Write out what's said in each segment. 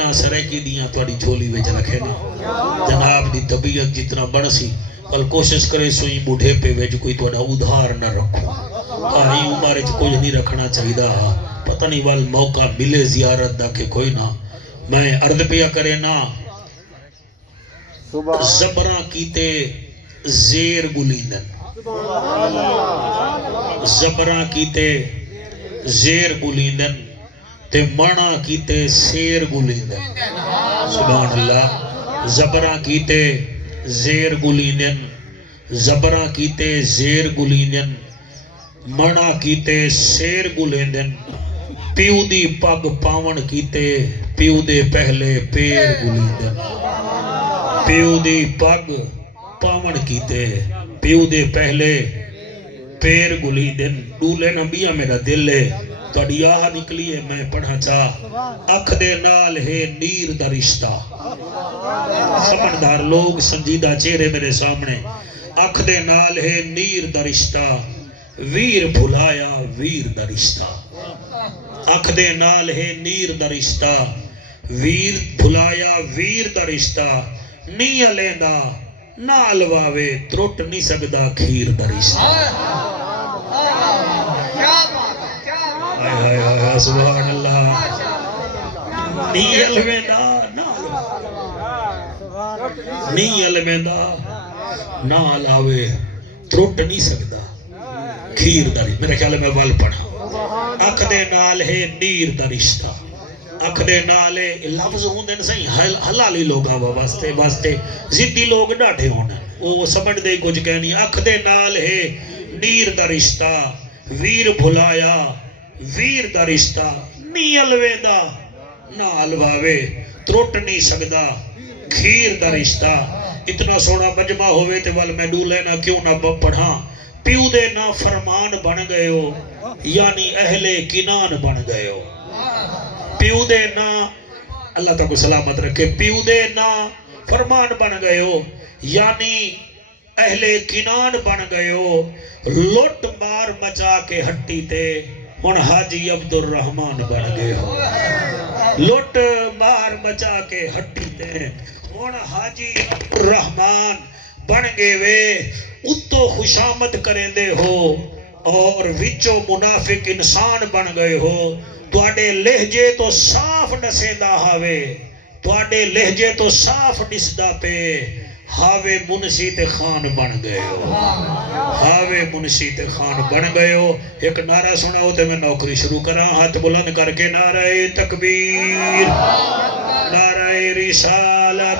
دینا سرائکی دیاں توڑی جھولی ویچ رکھے نا جناب دی طبیعت جتنا بڑسی پل کوشش کرے سوئی بوڑھے پہ ویچ کوئی توڑا ادھار نہ رکھو آئی عمارے چھ کچھ نہیں رکھنا چاہی دا پتہ نہیں وال موقع ملے زیارت دا کہ کوئی نہ میں عرض پیا کرے نا زبراں کیتے زیر گلیندن زبراں کیتے زیر گلیندن تے مانا کیتے سیر گلیندن سبحان اللہ زبراں کیتے زیر گلیندن زبراں کیتے زیر گلیندن مانا کیتے سیر گلیندن پیو دی پگ پاون کیتے پیو دے پہلے پیر گلیندن پیو دی پگ پاون کیتے پیو دے پہلے پیر گلیندن دولے نبیہ میرا دل ہے توڑی آہا نکلی ہے میں پڑھا چاہ اکھ دے نال ہے نیر دا رشتہ سمجھدار لوگ سنجیدہ چہرے میرے سامنے اکھ دے نال ہے نیر دا رشتہ ویر بھلایا ویر دا رشتہ اکھ دے نال ہے نیر دا رشتہ ویر بھلایا ویر دا رشتہ نہیں علیندہ نہ الواوے ترٹ نہیں سکدا کھیر دا رشتہ سبحان اللہ نہیں الویندہ نہ علاوے ترٹ نہیں سکدا کھیر دا رشتہ میرے خیال میں وال پڑھا اکھ دے نال ہے نیر دا رشتہ اکھ دے نالے لفظ ہوندے نا صحیح حلالی لوگاں واسطے زدی لوگ ڈاٹے ہونے وہ سمجھ دے کچھ کہنی اکھ دے نال ہے نیر دا رشتہ ویر بھلایا ویر دا رشتہ نہیں الویندہ نہ الواوے ترٹ نہیں سکدا کھیر دا رشتہ اتنا سونا مجمع ہوئے تے وال میں ڈولے نہ کیوں نہ پڑھاں پیو دے نہ فرمان بن گئے ہو یعنی اہل کنان بن گئے ہو پیو دے نہ اللہ تعالیٰ کو سلامت رکھے پیو دے نہ فرمان بن گئے ہو یعنی اہل کنان بن گئے ہو لوٹ مار مچا کے ہٹی تے ہن حاجی عبد الرحمن بن گئے ہو لوٹ مار مچا کے ہٹی تے ہن حاجی عبد الرحمن بن گئے وے اتو خوشامد کریں دے ہو اور وچو منافق انسان بن گئے ہو تواڈے لہجے تو صاف نسیندہ ہاوے تواڈے لہجے تو صاف نسدہ پہ ہاوے منشی تے خان بن گئے ہو ہاوے منشی تے خان بن گئے ہو ایک نعرہ سنا ہوتے میں نوکری شروع کرا ہاتھ بلند کر کے نعرہ تکبیر نعرہ رسالت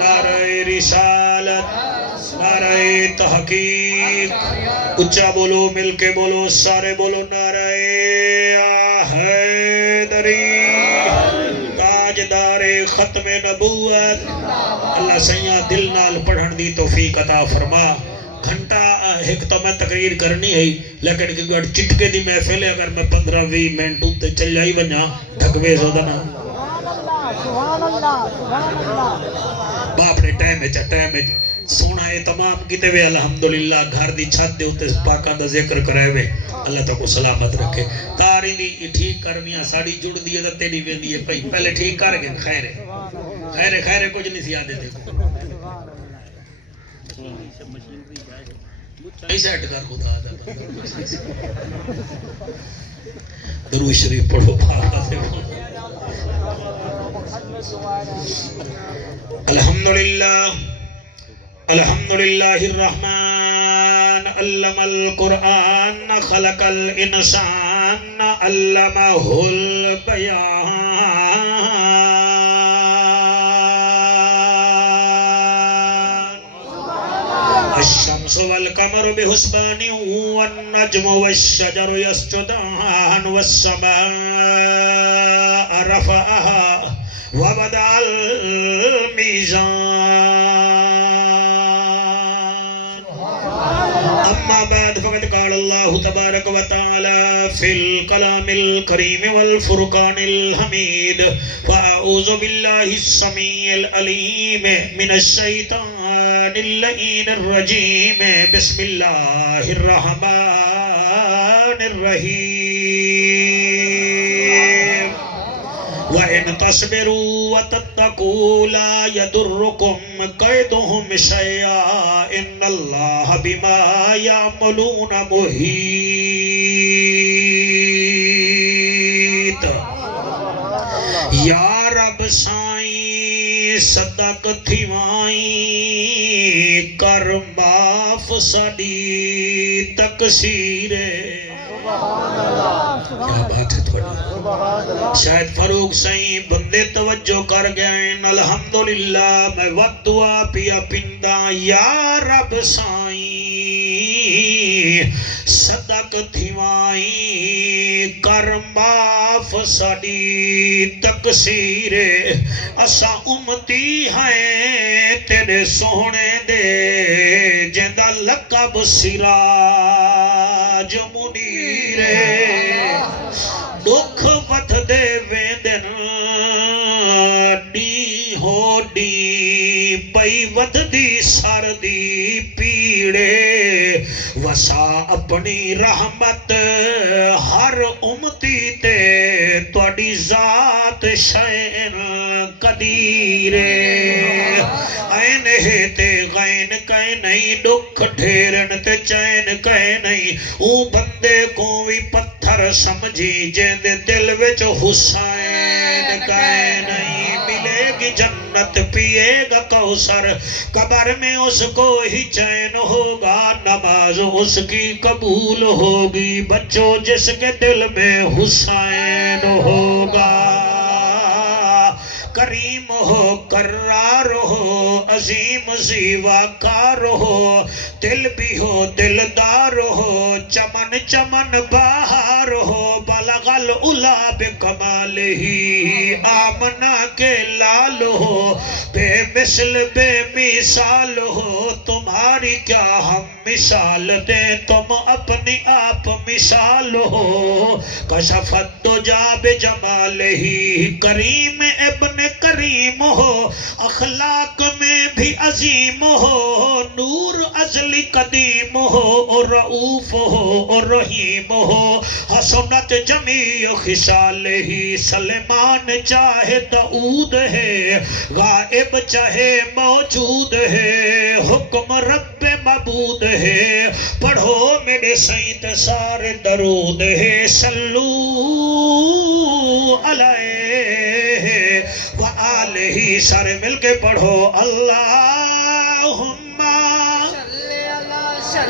نعرہ رسالت نعرہ تحقیق اچھا بولو مل کے بولو سارے بولو نعرہ حیدری تاجدار ختم نبوت اللہ سیاں دل نال پڑھن دی توفیق عطا فرما گھنٹہ ایک تو میں تقریر کرنی ہے لیکن کہ گھڑ چٹکے دی محفل ہے اگر میں 15-20 منٹ تے چل جائی بنیا ڈھکوے زودنا باپ نے ٹائم ہے سونا ہے تمام کیتے ہوئے الحمدللہ گھر دی چھت دے ہوتے پاکاں دا ذکر کرائے ہوئے اللہ تعالیٰ کو سلامت رکھے تاری دی ٹھیک کرمیاں ساڑی جڑ دیئے دا تیری ویندی ہے پہلے ٹھیک کر گئے خیر کچھ نہیں سی آدھے دیکھو ایسا اٹکار خدا آدھا درود شریف پڑھو پاکا سے الحمدللہ الرحمن علم القرآن خلق الانسان علمہ البیان الشمس والقمر بحسبان والنجم والشجر يسجدان والسماء رفعها ووضع الميزان أما بعد فقد قال الله تبارك وتعالى في الكلام الكريم والفرقان الحميد فأعوذ بالله السميع العليم من الشيطان اللعين الرجيم بسم الله الرحمن الرحيم وَإِن تَصْبِرُوا وَتَتَّقُوا لَا يَضُرُّكُمْ كَيْدُهُمْ شَيْئًا إِنَّ اللَّهَ بِمَا يَعْمَلُونَ مُحِيطٌ یا رب سائیں صدق تھیوائیں کر معاف ساڈی تقصیر کیا بات ہے تھوڑی شاید فاروق سائیں بندے توجہ کر گئے الحمدللہ میں وقت دعا پیا پندا یا رب سائیں صدق تھیوائیں کر معاف ساڈی تقصیر اسا امتی ہیں تیرے سونے دے جندہ لقب سراج منیر دکھ وت دے ویندن ڈی ہو ڈی پئی ود دی سر دی پیڑے وسا اپنی رحمت ہر امتی تے توڑی ذات شین قدیرے این ہے تے غین کہیں نہیں دکھ ڈھیرن تے چین کہیں نہیں او بندے کو بھی پتھر سمجھی جیند دل وچ حسین کہیں نہیں ملے گی جنت پیے گا کوثر قبر میں اس کو ہی چین ہوگا نماز اس کی قبول ہوگی بچوں جس کے دل میں حسین ہوگا کریم ہو کرار ہو عظیم زیوا کار ہو دل بھی ہو دلدار ہو چمن چمن بہار ہو بلغ العلا بکمالہی آمنہ کے لال ہو بے مثل بے مثال ہو تمہاری کیا ہم مثال دیں تم اپنی آپ مثال ہو کشفت دجا بجمالہی کریم ابن کریم ہو اخلاق میں بھی عظیم ہو نور ازلی قدیم ہو اور رعوف ہو اور رحیم ہو حسنت جمیع خصال ہی سلیمان چاہے داؤد ہے غائب چاہے موجود ہے حکم رب معبود ہے پڑھو میرے سینت سارے درود ہے صلو علیہ وآلہ سارے مل کے پڑھو اللہم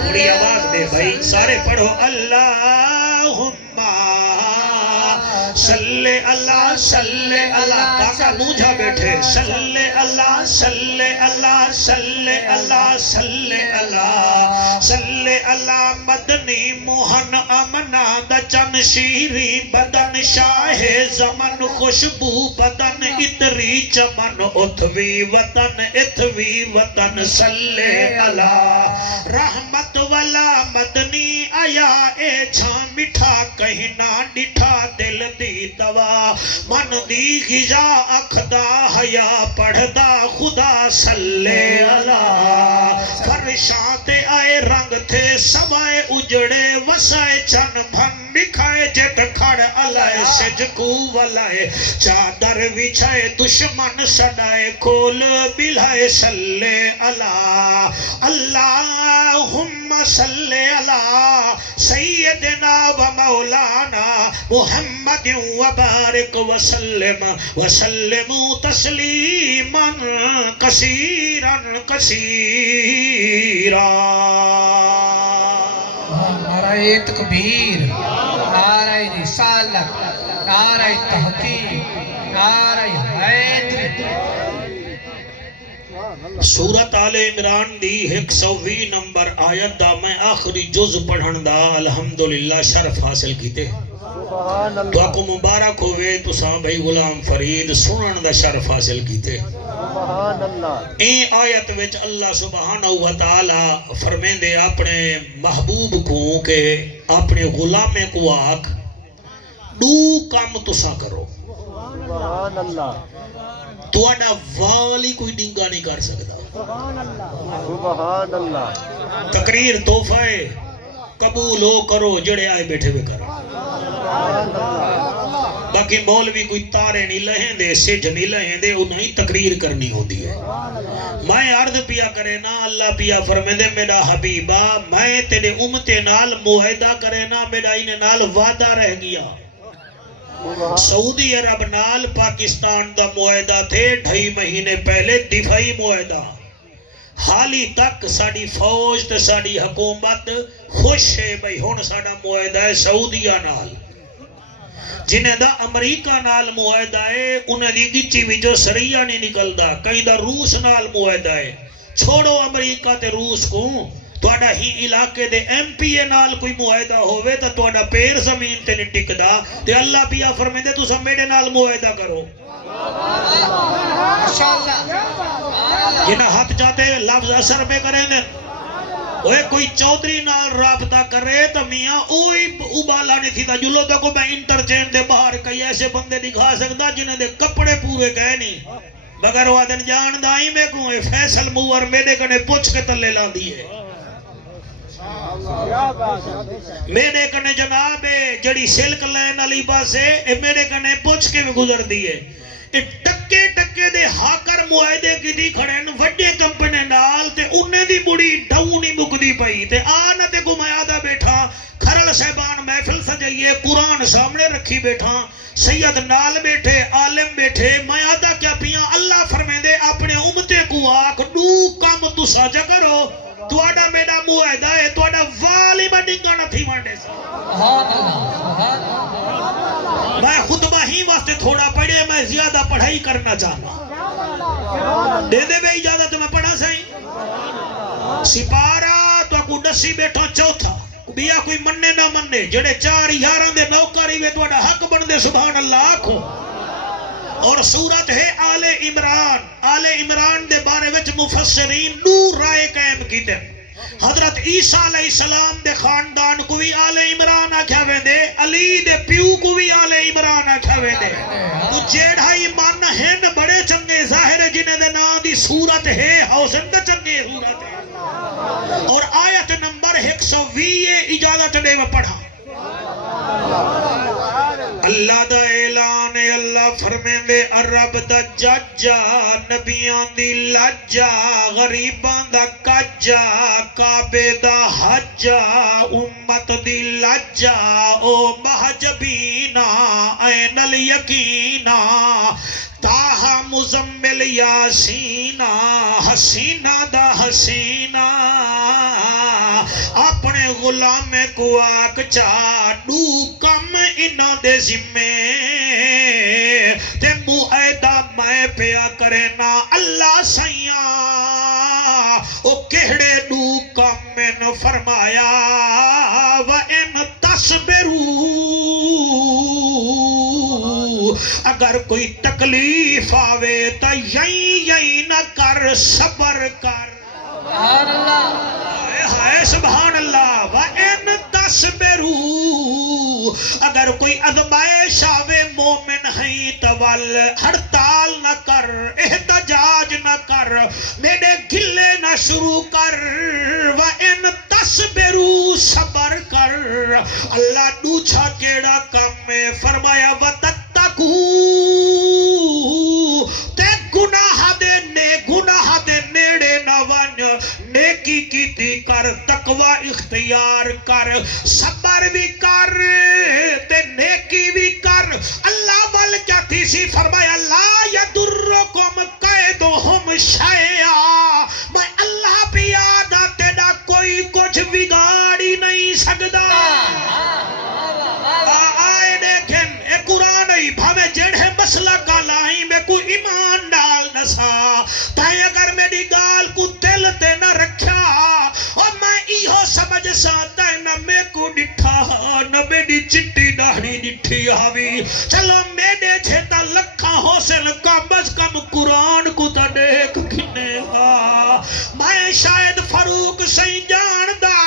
بڑی آواز دے بھائی سارے پڑھو اللہم صلی اللہ صلی اللہ کاکا موجھا بیٹھے صلی اللہ صلی اللہ صلی اللہ صلی اللہ صلی اللہ مدنی موہن امنا دا چن شیری بدن شاہ زمن خوشبو بدن اتری چمن اتوی وطن صلی اللہ رحمت والا مدنی آیا اے جھاں مٹھا کہیں نہ ڈٹھا دل دی دوا من دی غذا اکھدا حیا پڑھدا خدا صلی اللہ فرشاں تے آئے رنگ تھے سوائے اجڑے وسائے چن بھن بکھائے جت کھڑ علائے سجکو ولائے چادر وچھائے دشمن سڑائے کھول بلائے صلی اللہ اللہم صلی اللہ سیدنا و مولانا محمد وبارک وسلم تسلیما کثیرا کثیرا نعرہ تکبیر نعرہ رسالت نعرہ تحقیق نعرہ حیدر سورت آل عمران دی 120 نمبر آیت دا میں آخری جز پڑھن دا الحمدللہ شرف حاصل کیتے تو آپ کو مبارک ہوئے تو ساں بھائی غلام فرید سنن دا شرف حاصل کیتے این آیت وچ اللہ سبحانہ وتعالی فرمین دے اپنے محبوب کو کہ اپنے غلامے کو آکھ دو کام تسا کرو تو اڈا والی کوئی ڈنگا نہیں کر سکتا تقریر تحفہ قبول ہو کرو جڑے آئے بیٹھے ہوئے کرو باقی مولوی کوئی تارے نہیں لہیں دے سجھ نہیں لہیں دے انہیں تقریر کرنی ہوتی ہے میں عرض پیا کرے نا اللہ پیا فرمے دے میرا حبیبہ میں تیرے امت نال معاہدہ کرے نا میرا انہیں نال وعدہ رہ گیا سعودی عرب نال پاکستان دا معاہدہ تھے 2.5 مہینے پہلے دفاعی معاہدہ حالی تک ساڑی فوج تے ساڑی حکومت خوش ہے بھئی ہون ساڑا معاہدہ ہے سعودیہ نال جنہیں دا امریکہ نال معاہدہ ہے انہیں دی گچی بھی جو سریعہ نہیں نکل دا کہیں دا روس نال معاہدہ ہے چھوڑو امریکہ تے روس کو توڑا ہی علاقے دے ایم پی اے نال کوئی معاہدہ ہوئے تا توڑا پیر زمین تے نہیں ٹک دا تے اللہ پیا فرمے دے تو سب میرے نال معاہدہ کرو جنہ ہاتھ جاتے لفظ اثر میں کریں دیں وہ کوئی چودری نال رابطہ کرے تو میاں اوہی ابالا نہیں تھی تا جلو تا کو میں انٹرچین دے باہر کئی ایسے بندے دکھا سکتا جنہیں دے کپڑے پورے گئے نہیں مگر وہ آدن جان دائی میں کوں فیصل موور میرے کنے پوچھ کے تلے لا دیئے میرے کنے جناب جڑی سلک لین علی باسے میرے کنے پوچھ کے میں گزر دیئے ٹکے ٹکے دے ہاکر معاہدے کی دی کھڑین وڈے کمپنے نال تے انہیں دی بڑی ڈاؤنی مکدی پئی تے آنا تے کو میادہ بیٹھا کھرل صاحبان محفل سجائیے قرآن سامنے رکھی بیٹھا سید نال بیٹھے عالم بیٹھے میادہ کیا پیاں اللہ فرمین دے اپنے امتے کو آکھ دو کام تو ساجہ کرو توڑا میرا معاہدہ ہے توڑا والی منڈنگا نہ تھی مانڈے میں خطبہ ہی واسطے تھوڑا پڑھے میں زیادہ پڑھائی کرنا چاہتا دے دے بے اجازت میں پڑھا سائیں سپارہ تو اکو ڈسی بیٹھا چوتھا بیا کوئی مننے نہ مننے جڑے 4 11 دے نوکاری وے توڑا حق بندے سبحان اللہ آکھو اور سورت ہے آل عمران دے بارے وچ مفسرین نور رائے قائم کی دے حضرت عیسیٰ علیہ السلام دے خاندان کو بھی آل عمران آکھا ویندے علی دے پیو کو بھی آل عمران آکھا ویندے تو جیڑھائی مان ہیں بڑے چنگے ظاہر جنہیں دے نا دی سورت ہے حوزن دے چنگے سورت ہے اور آیت نمبر 120 اجازت دے میں پڑھا اللہ دا اعلان اللہ فرمین دے عرب دا ججا نبیان دی لجا غریبان دا کجا کعبے دا حجا امت دی لجا او محجبینا این الیقینا تاہا مزمل یاسینا حسینہ دا حسینہ اپنے غلام کو آگ چاڑو کم انہ دے ذمے تے معاہدہ میں پیا کرنا اللہ سیاں او کہڑے دو کم میں فرمایا وَإِن تَصْبِرُوا اگر کوئی تکلیف آوے تا یہی نہ کر صبر کر سبحان اللہ وَإِن تَصْبِرُوا اگر کوئی ازمائش آوے مومن ہیں تول ہڑتال نہ کر احتجاج نہ کر میرے گلے نہ شروع کر وَإِن تَصْبِرُوا صبر کر اللہ دوچھا کیڑا کام میں فرمایا وَتَتَّقُوا تے گناہ دے نیڑے نہ ون نیکی کیتی کر تقوی اختیار کر صبر بھی کر تے نیکی بھی کر اللہ وال کیا تھی سی فرمایا لا یدرکم قیدہم شیئا میں اللہ بھی آدھا تیڑا کوئی کچھ بگاڑی نہیں سکتا آئے دیکھیں اے قرآن ہی بھامے جڑے مسئلہ کا لائی میں کوئی ایمان ڈال نسا تائیں اگر میری گال کو دل تے نہ رکھا اور میں ایہو سمجھ ساتا ہے نہ میں کو ڈٹھا نہ میری چٹی داڑھی ڈٹھی آوی چلو میرے چھتا لکھا حوصل کم از کم قرآن کو تا دیکھ کھنے گا میں شاید فاروق سہی جان دا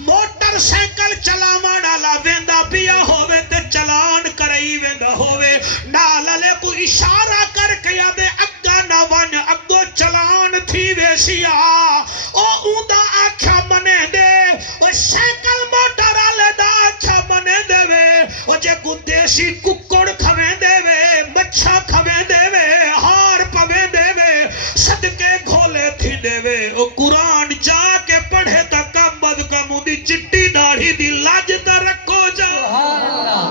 موٹر سائیکل چلاوا ڈالا ویندا پیا ہووے تے چلان کرائی ویندا ہووے نالے کو اشارہ کر کے دے اگا نہ ون اگو چلان تھی ویسیا او اوندا آکھا منے دے او سائیکل موٹر والے دا آکھا منے دے وے او جے کو دیسی ککڑ توحید دی لاج تے رکھو جا سبحان اللہ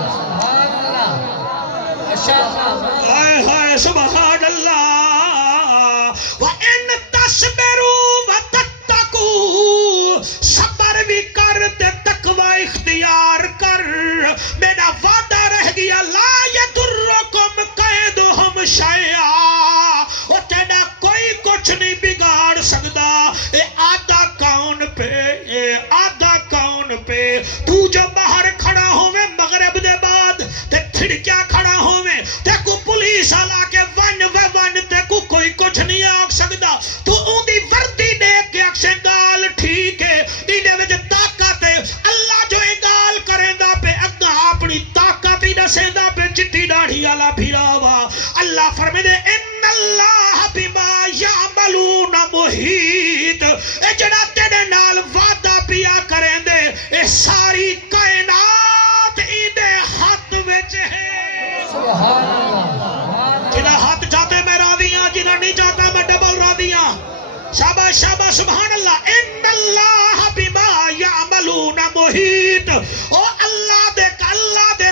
ماشاءاللہ ہائے ہائے سبحان اللہ وَإِن تَصْبِرُوا وَتَتَّقُوا صبر بھی کر تے تقوی اختیار کر میرا وعدہ رہ گیا لا يَضُرُّكُمْ كَيْدُهُمْ شَيْئًا وہ تیرا کوئی کچھ نہیں بگاڑ سکتا اے آدھا کون پہ تو جو باہر کھڑا ہوئے مغرب دے بعد تے کھڑکیا کھڑا ہوئے تے کو پولیس آلا کے ون تے کو کوئی کچھ نہیں آگ سکتا تو اون دی وردی دے کے اکشے گال ٹھیک ہے دینے وچ طاقت ہے اللہ جو گال کریں دا پہ اگا اپنی طاقت ہی دسیں دا پہ چٹی ڈاڑھی آلا پھراوا اللہ فرمے دے ان اللہ بما یعملون محیط اے جڑا تیرے نال وعدہ پیا کریں دے اے ساری کائنات ایدے ہاتھ وچ ہے سبحان اللہ جنہ ہاتھ چاہتے میں راضی ہاں جنہ نہیں چاہتا میں ڈبل راضی ہاں شاباش شاباش سبحان اللہ ان اللہ بما یعملون محیط او اللہ دے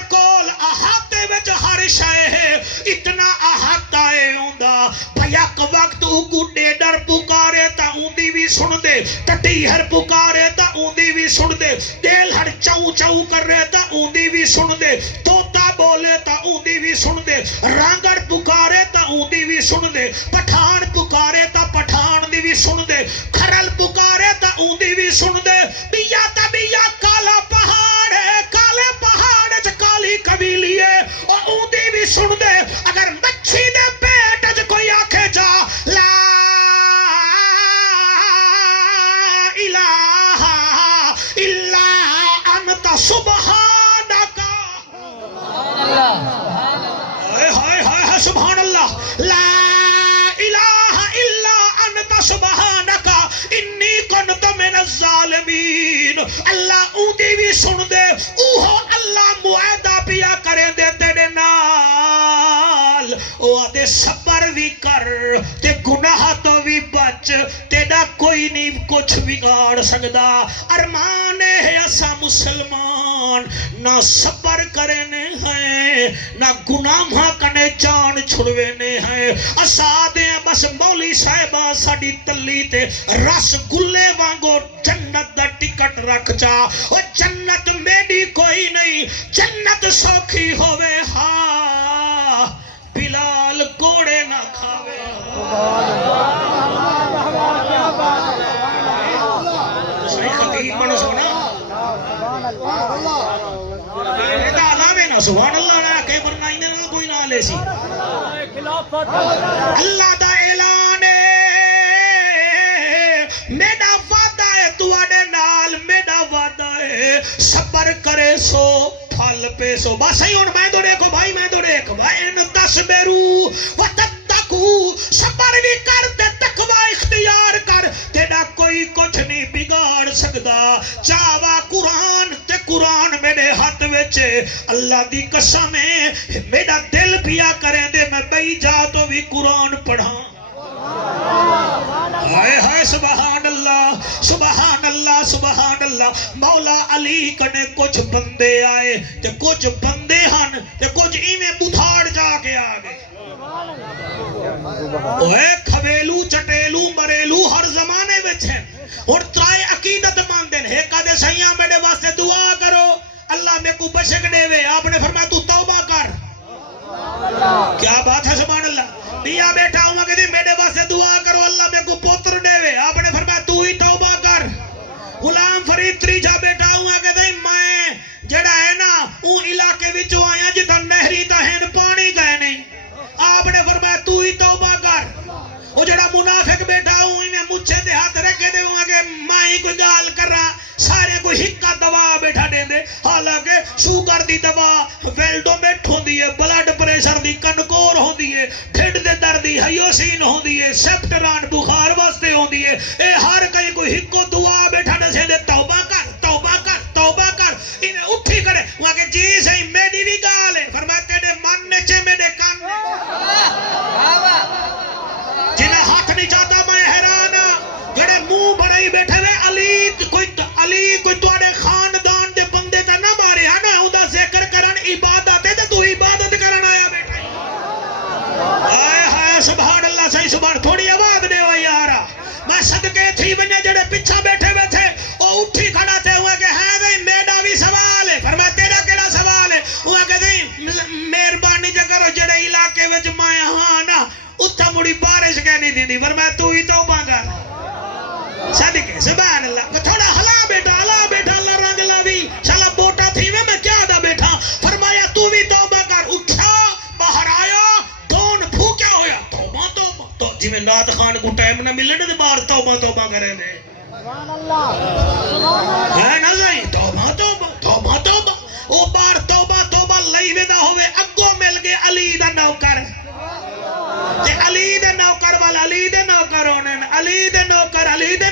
کول احاطے وچ ہر شے ہے اتنا احاطہ ہے اوندا بیک وقت گڈے ڈر پکارے تا اوندی بھی سن دے ٹٹیہر پکارے تا اوندی بھی سن دے دیل ہر چاؤ چاؤ کر رہے تا اوندی بھی سن دے توتا بولے تا اوندی بھی سن دے رانگڑ پکارے تا اوندی بھی سن دے پٹھان پکارے تا پٹھان دی بھی سن دے کھرل پکارے تا اوندی بھی سن دے بیا تا بیا کالا پہاڑ ہے کالے پہاڑ چ کالی قبیلی ہے اور اوندی بھی سن دے اگر مچھی دے پیٹ چ کوئی آکھے جا لا الہ الا انت سبحانک سبحان اللہ لا الہ الا انت سبحانک انی کنت من الظالمین اللہ اودی بھی سن دے اوہو اللہ معاہدہ پیا کریں دے تیرے نال او آدھے صبر بھی کر تے گناہ تو بھی بچ تیرا کوئی نہیں کچھ بگاڑ سکدا ارمان ہے اسا مسلمان نہ صبر کرنے ہیں نہ گناہ کنے جان چھڑوینے ہیں اسادے بس مولی صاحبہ ساڑی تلی تے رس گلے وانگو جنت دا ٹکٹ رکھ جا او جنت میری کوئی نہیں جنت سوکھی ہوئے ہاں بلال کوڑے نہ کھاوے صحیح خطیب بنا سونا سبحان اللہ نا کہ برنائی نے کوئی نہ لے سی اللہ دا اعلان ہے میرا وعدہ ہے تواڈے نال میرا وعدہ ہے صبر کرے سو پھل پہ سو بس ہی ہن میں دوڑے کو بھائی میں دوڑے کو بھائی ان تصبروا وتتقوا صبر بھی کر تے تقوی اختیار کر تیرا کوئی کچھ نہیں بگاڑ سکدا چاوا قرآن تے قرآن میرے ہاتھ وچ اللہ دی قسم ہے میرا دل پیا کریں دے میں بئی جا تو بھی قرآن پڑھاں ہائے ہائے سبحان اللہ سبحان اللہ سبحان اللہ مولا علی کنے کچھ بندے آئے تے کچھ بندے ہن تے کچھ ایویں بتھاڑ جا کے آگے اوہ کھویلو چٹیلو مریلو ہر زمانے وچ ہیں اور ترائے عقیدت ماندن ہے کدے سیاں میرے واسطے دعا کرو اللہ میں کو بشک دے وے آپ نے فرمایا تو توبہ کر کیا بات ہے سبحان اللہ بیا بیٹھا ہوں کہ میرے واسطے دعا کرو اللہ میں کو پوتر دے وے آپ نے فرمایا تو ہی توبہ کر غلام فرید تریجا بیٹھا ہوں کہ میں جڑا ہے نا اون علاقے وچوں آیا جتھا نہری تہن پانی گئے نہیں آپ نے فرمایا تو ہی توبہ کر وہ جڑا منافق بیٹھا ہوں میں مجھے دے ہاتھ رکھے دے ہوں کہ مائی کوئی گال کر رہا سارے کوئی ہکا دوا بیٹھا دیں دے حالانکہ شوگر دی دوا ویلڈو میٹ ہوں دیئے بلڈ پریشر دی کنکور ہوں دیئے ٹھنڈ دے دردی ہیوسین ہوں دیئے سیپٹران بخار واسطے ہوں دیئے اے ہر کئی کوئی ہکو دعا بیٹھا دے دے توبہ کر توبہ کر توبہ کر انہیں اٹھی کرے وہاں کہ جی صحیح میری بھی گال ہے فرمایا تیرے من نیچے میرے کان جنہیں ہاتھ نہیں چاہتا میں حیران جڑے منہ بڑائی بیٹھے ہوئے علی کوئی تواڈے خاندان دے سبحان اللہ صحیح سبحان تھوڑی آواز دے وہ یارا میں صدقے تھی بنے جڑے پیچھا بیٹھے بیٹھے او اٹھی کھڑا تھے ہوئے کہ ہے نہیں میرا بھی سوال ہے فرمایا تیرا کیڑا سوال ہے ہوئے کہ نہیں مہربانی جے کرو جڑے علاقے وچ میں ہاں نا اتھا مڑی بارش کہنی تھی فرمایا تو ہی توبہ کر صدقے سبحان اللہ تھوڑا ہلا بیٹا اللہ رنگ لاوی شالا بوٹا تھی میں کیا دا بیٹھا فرمایا تو بھی توبہ کر اٹھا باہر آیا دون پھوکیا ہویا توبہ تو جی میں نات خان کو ٹائم نہ ملنے دے باہر توبہ کرے دے ہے نا صحیح توبہ او بار توبہ لئی ویدا ہوئے اگو مل گئے علی دا نوکر تے علی دے نوکر والا علی دے نوکر ہونن علی دے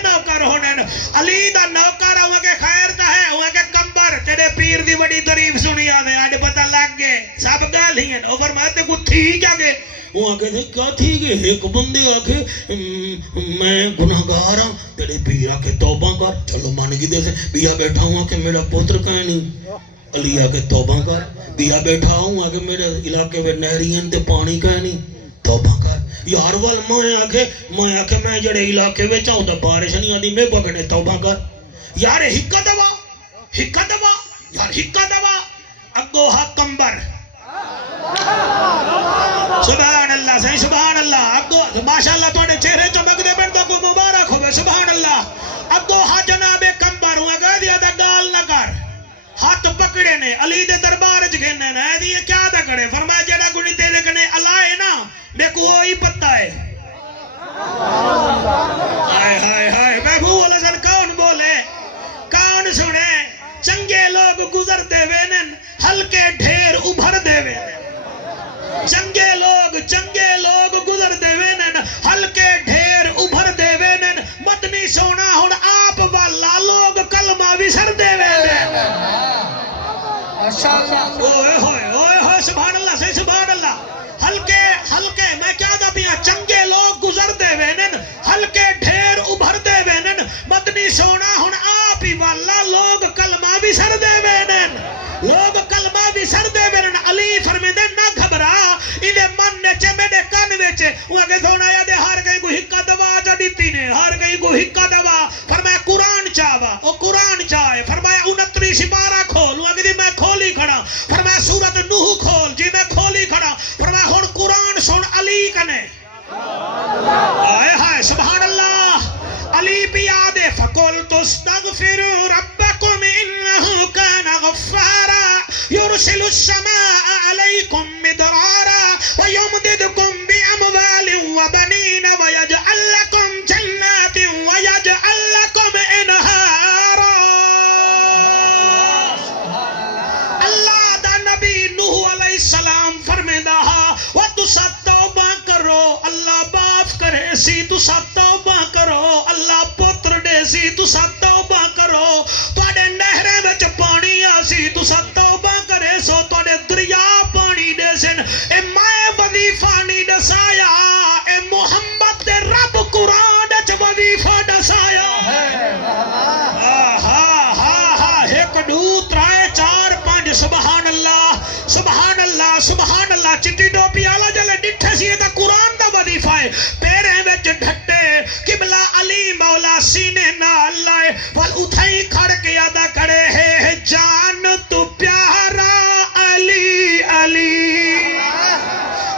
نوکر ہونن علی دا نوکر ہوا کہ خیر تا ہے ہوا کہ کمبر تیرے پیر دی بڑی تعریف سنی آدھے آج پتہ لگ گئے سب گال ہی ہیں او فرماتے کو تھی کیا گئے وہ آگے دے کیا تھی کہ ایک بندے آگے میں گناہگار ہوں تیرے پیر آگے توبہ کر چلو مان کی دے سے بیا بیٹھا ہوں کہ میرا پوتر کہیں نہیں علی آگے توبہ کر بیا بیٹھا ہوں آگے میرے علاقے میں نہرین تے پانی کہیں نہیں توبہ کر یار وال میں آکے میں جڑے علاقے میں چاہوں تا بارش نہیں آدھی میں بگنے توبہ کر یار ہکا دوا اگو حق کمبر سبحان اللہ صحیح سبحان اللہ اگو ماشاءاللہ توڑے چہرے چمک دے بڑھ کو مبارک ہوئے سبحان اللہ اگو ہاں جناب کمبر ہوا گا دیا دا گال نہ کر ہاتھ پکڑے نے علی دے دربار جگھنے نا ہے یہ کیا دا کرے فرمایا جڑا گنی تیرے کنے علائے نا میں کو وہی پتہ ہے ہائے محبوب اللہ سن کون بولے کون سنے چنگے لوگ گزر دے وینن ہلکے ڈھیر ابھر دے وینن چنگے لوگ گزر دے وینن ہلکے ڈھیر ابھر دے وینن مدنی سونا ہون آپ والا لوگ کلمہ وسر دے وینن اوئے ہوئے سبحان اللہ صحیح سبحان اللہ ہلکے میں کیا دا پیا چنگے لوگ گزر دے وینن ہلکے ڈھیر ابھر دے وینن مدنی سونا ہون آپ ہی والا لوگ کلمہ وسر دے وینن علی فرمے دے نہ گھبرا انہیں من نے چے میرے کان ویچے وہاں کے سونا یا دے ہر کہیں کو ہکا دوا جا دیتی نے ہر کہیں کو ہکا دوا فرمایا قرآن چاہوا او قرآن چاہے فرمایا 29 سپارہ کھول وہاں کہ دی میں کھولی کھڑا فرمایا سورت نوح کھول جی میں کھولی کھڑا فرمایا ہون قرآن سن علی کنے آئے ہائے سبحان اللہ علی بھی آدھے فَقُلْتُ اسْتَغْفِرُوا رَبَّكُمْ إِنَّهُ كَانَ غَفَّارًا يُرْسِلُ السَّمَاءَ عَلَيْكُمْ مِدْرَارًا وَيُمْدِدْكُمْ بِأَمْوَالٍ وَبَنِينَ وَيَجْعَلْ لَكُمْ جَنَّاتٍ وَيَجْعَلْ لَكُمْ أَنْهَارًا اللہ دا نبی نوح علیہ السلام فرمیدہ وَتُسَا توبہ کرو اللہ باف کرے سی تُسا توبہ کرو اللہ پتر دے سی تُسا توبہ کرو توڑے نہرے وچ پانی آسی تُسا توبہ کرے سو توڑے دریا پانی دے سن اے مائے وظیفہ نہیں دسایا اے محمد دے رب قرآن دے وظیفہ دسایا ایک دو ترائے چار پانچ سبحان اللہ چٹی ڈوپی آلہ جلے ڈٹھے سی دا قرآن دا وظیفہ ہے پیرے وچ ڈھٹے قبلہ علی مولا سینے نہ اللہ وال اتھائی کھڑ کے یادہ کھڑے ہے جان تو پیارا علی علی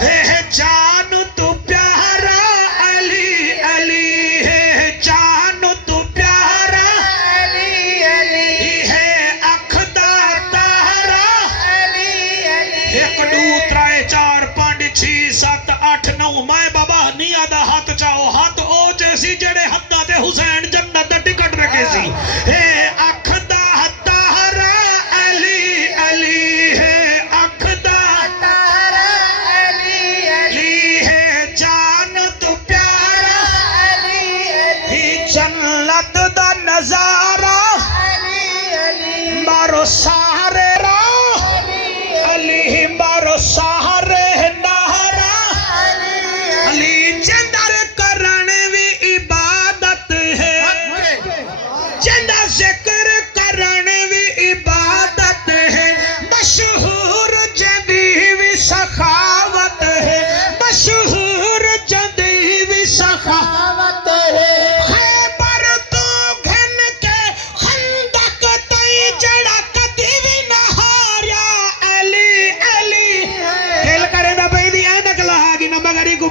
ہے جان تو پیارا علی علی ہے جان تو پیارا علی علی ہے اکھدا تارا علی علی ایک دو ترائے چار پانچ چھ سات آٹھ نو میں بابا نہیں آدھا ہاتھ چاہو ہاتھ او جیسی جڑے حدہ تے حسین جنت دا ٹکٹ رکھے سی ہے اکھدا تارا علی علی ہے اکھدا تارا علی علی ہے جان تو پیارا علی علی جنت دا نظارہ علی علی مارو سارے راہ علی مارو سارے نہارا علی جندر کرنے بھی عبادت ہے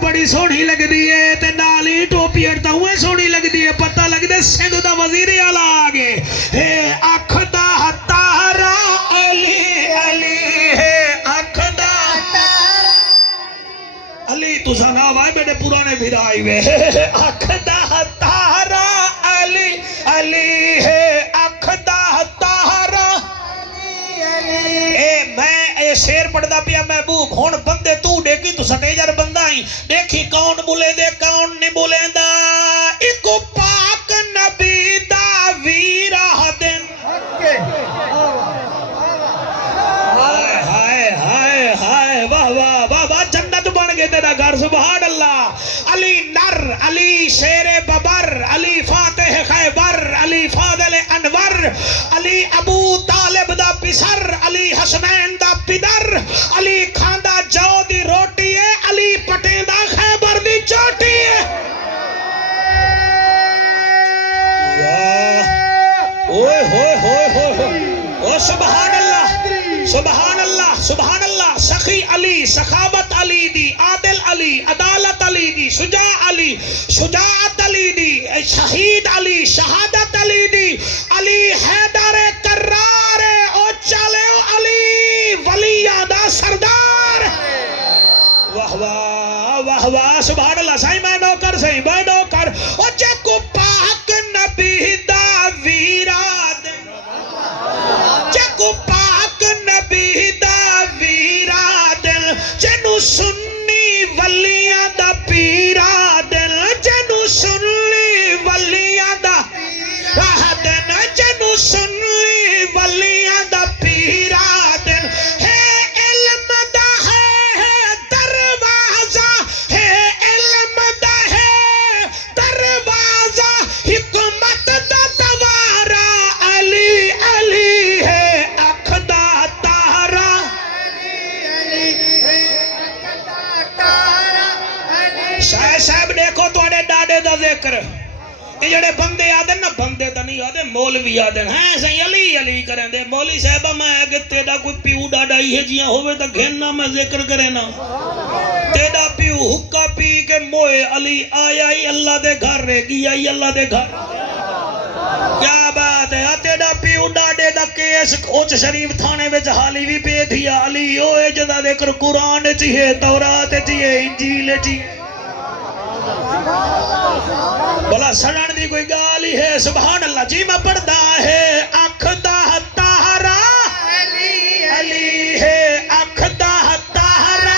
بڑی سونی لگ دی ہے تے نالی ٹوپی اڑتا ہوئے سونی لگ دی ہے پتہ لگ دے سندھ دا وزیر اعلیٰ آگے ہے اکھ دا تارا علی علی ہے اکھ دا علی تو سناو آئے میرے پرانے پھر آئی وے اکھ دا تارا علی علی ہے اکھ دا تارا اے میں شیر پڑھدا پیا محبوب ہن بندے تو دیکھی تو سٹیجر بندہ ہی دیکھی کون بولے دے کون نہیں بولے دا ایک پاک نبی دا ویرہ دن ہائے ہائے ہائے ہائے واہ واہ واہ واہ جنت بن گئے تیرا گھر سبحان اللہ علی نر علی شیر ببر علی فاتح خیبر علی فاضل انور علی ابو طالب دا پسر علی حسنین دا پدر علی کھاندا جو دی روٹی ہے علی پٹیں دا خیبر دی چوٹی ہے اوئے ہوئے ہوئے ہوئے او سبحان اللہ سبحان اللہ سبحان اللہ سخی علی سخاوت علی دی عادل علی عدالت علی دی شجاع علی شجاعت علی دی شہید علی شہادت علی دی علی حیدر کرار او چلے علی ولیہ دا سردار واہ واہ واہ واہ سبحان اللہ سائی میں نوکر سائی میں نوکر او جکو پاک نبی دا ویراد جکو پاک نبی دا ویراد جنو سنی ولیہ دا پیراد جنو سنی ولیہ دا راہد جنو سنی ولیہ دا پیراد ہے علم دا ہے دروازہ ہے علم دا ہے دروازہ حکمت دا دوارا علی علی ہے اکھ دا تارا شاہ صاحب دیکھو توڑے ڈاڑے دا ذکر یہ جڑے بندے آدھے نا بندے تا نہیں آدھے مولوی آدھے ہیں سہی علی علی کریں دے مولی صاحبہ میں اگر تیڑا کوئی پیو ڈاڑا ہی ہے جیاں ہوئے تا گھننا میں ذکر کرے نا تیڑا پیو حکا پی کے موئے علی آیا ہی اللہ دے گھر رہ گیا ہی اللہ دے گھر کیا بات ہے تیڑا پیو ڈاڑے دا کیس اوچ شریف تھانے وچ حالی بھی پہ دیا علی ہوئے جدا ذکر قرآن چیئے تورات چیئے انجیل چیئے بلا سڑن دی کوئی گالی ہے سبحان اللہ جی میں پڑھدا ہے اکھ دا تارا علی علی ہے اکھ دا تارا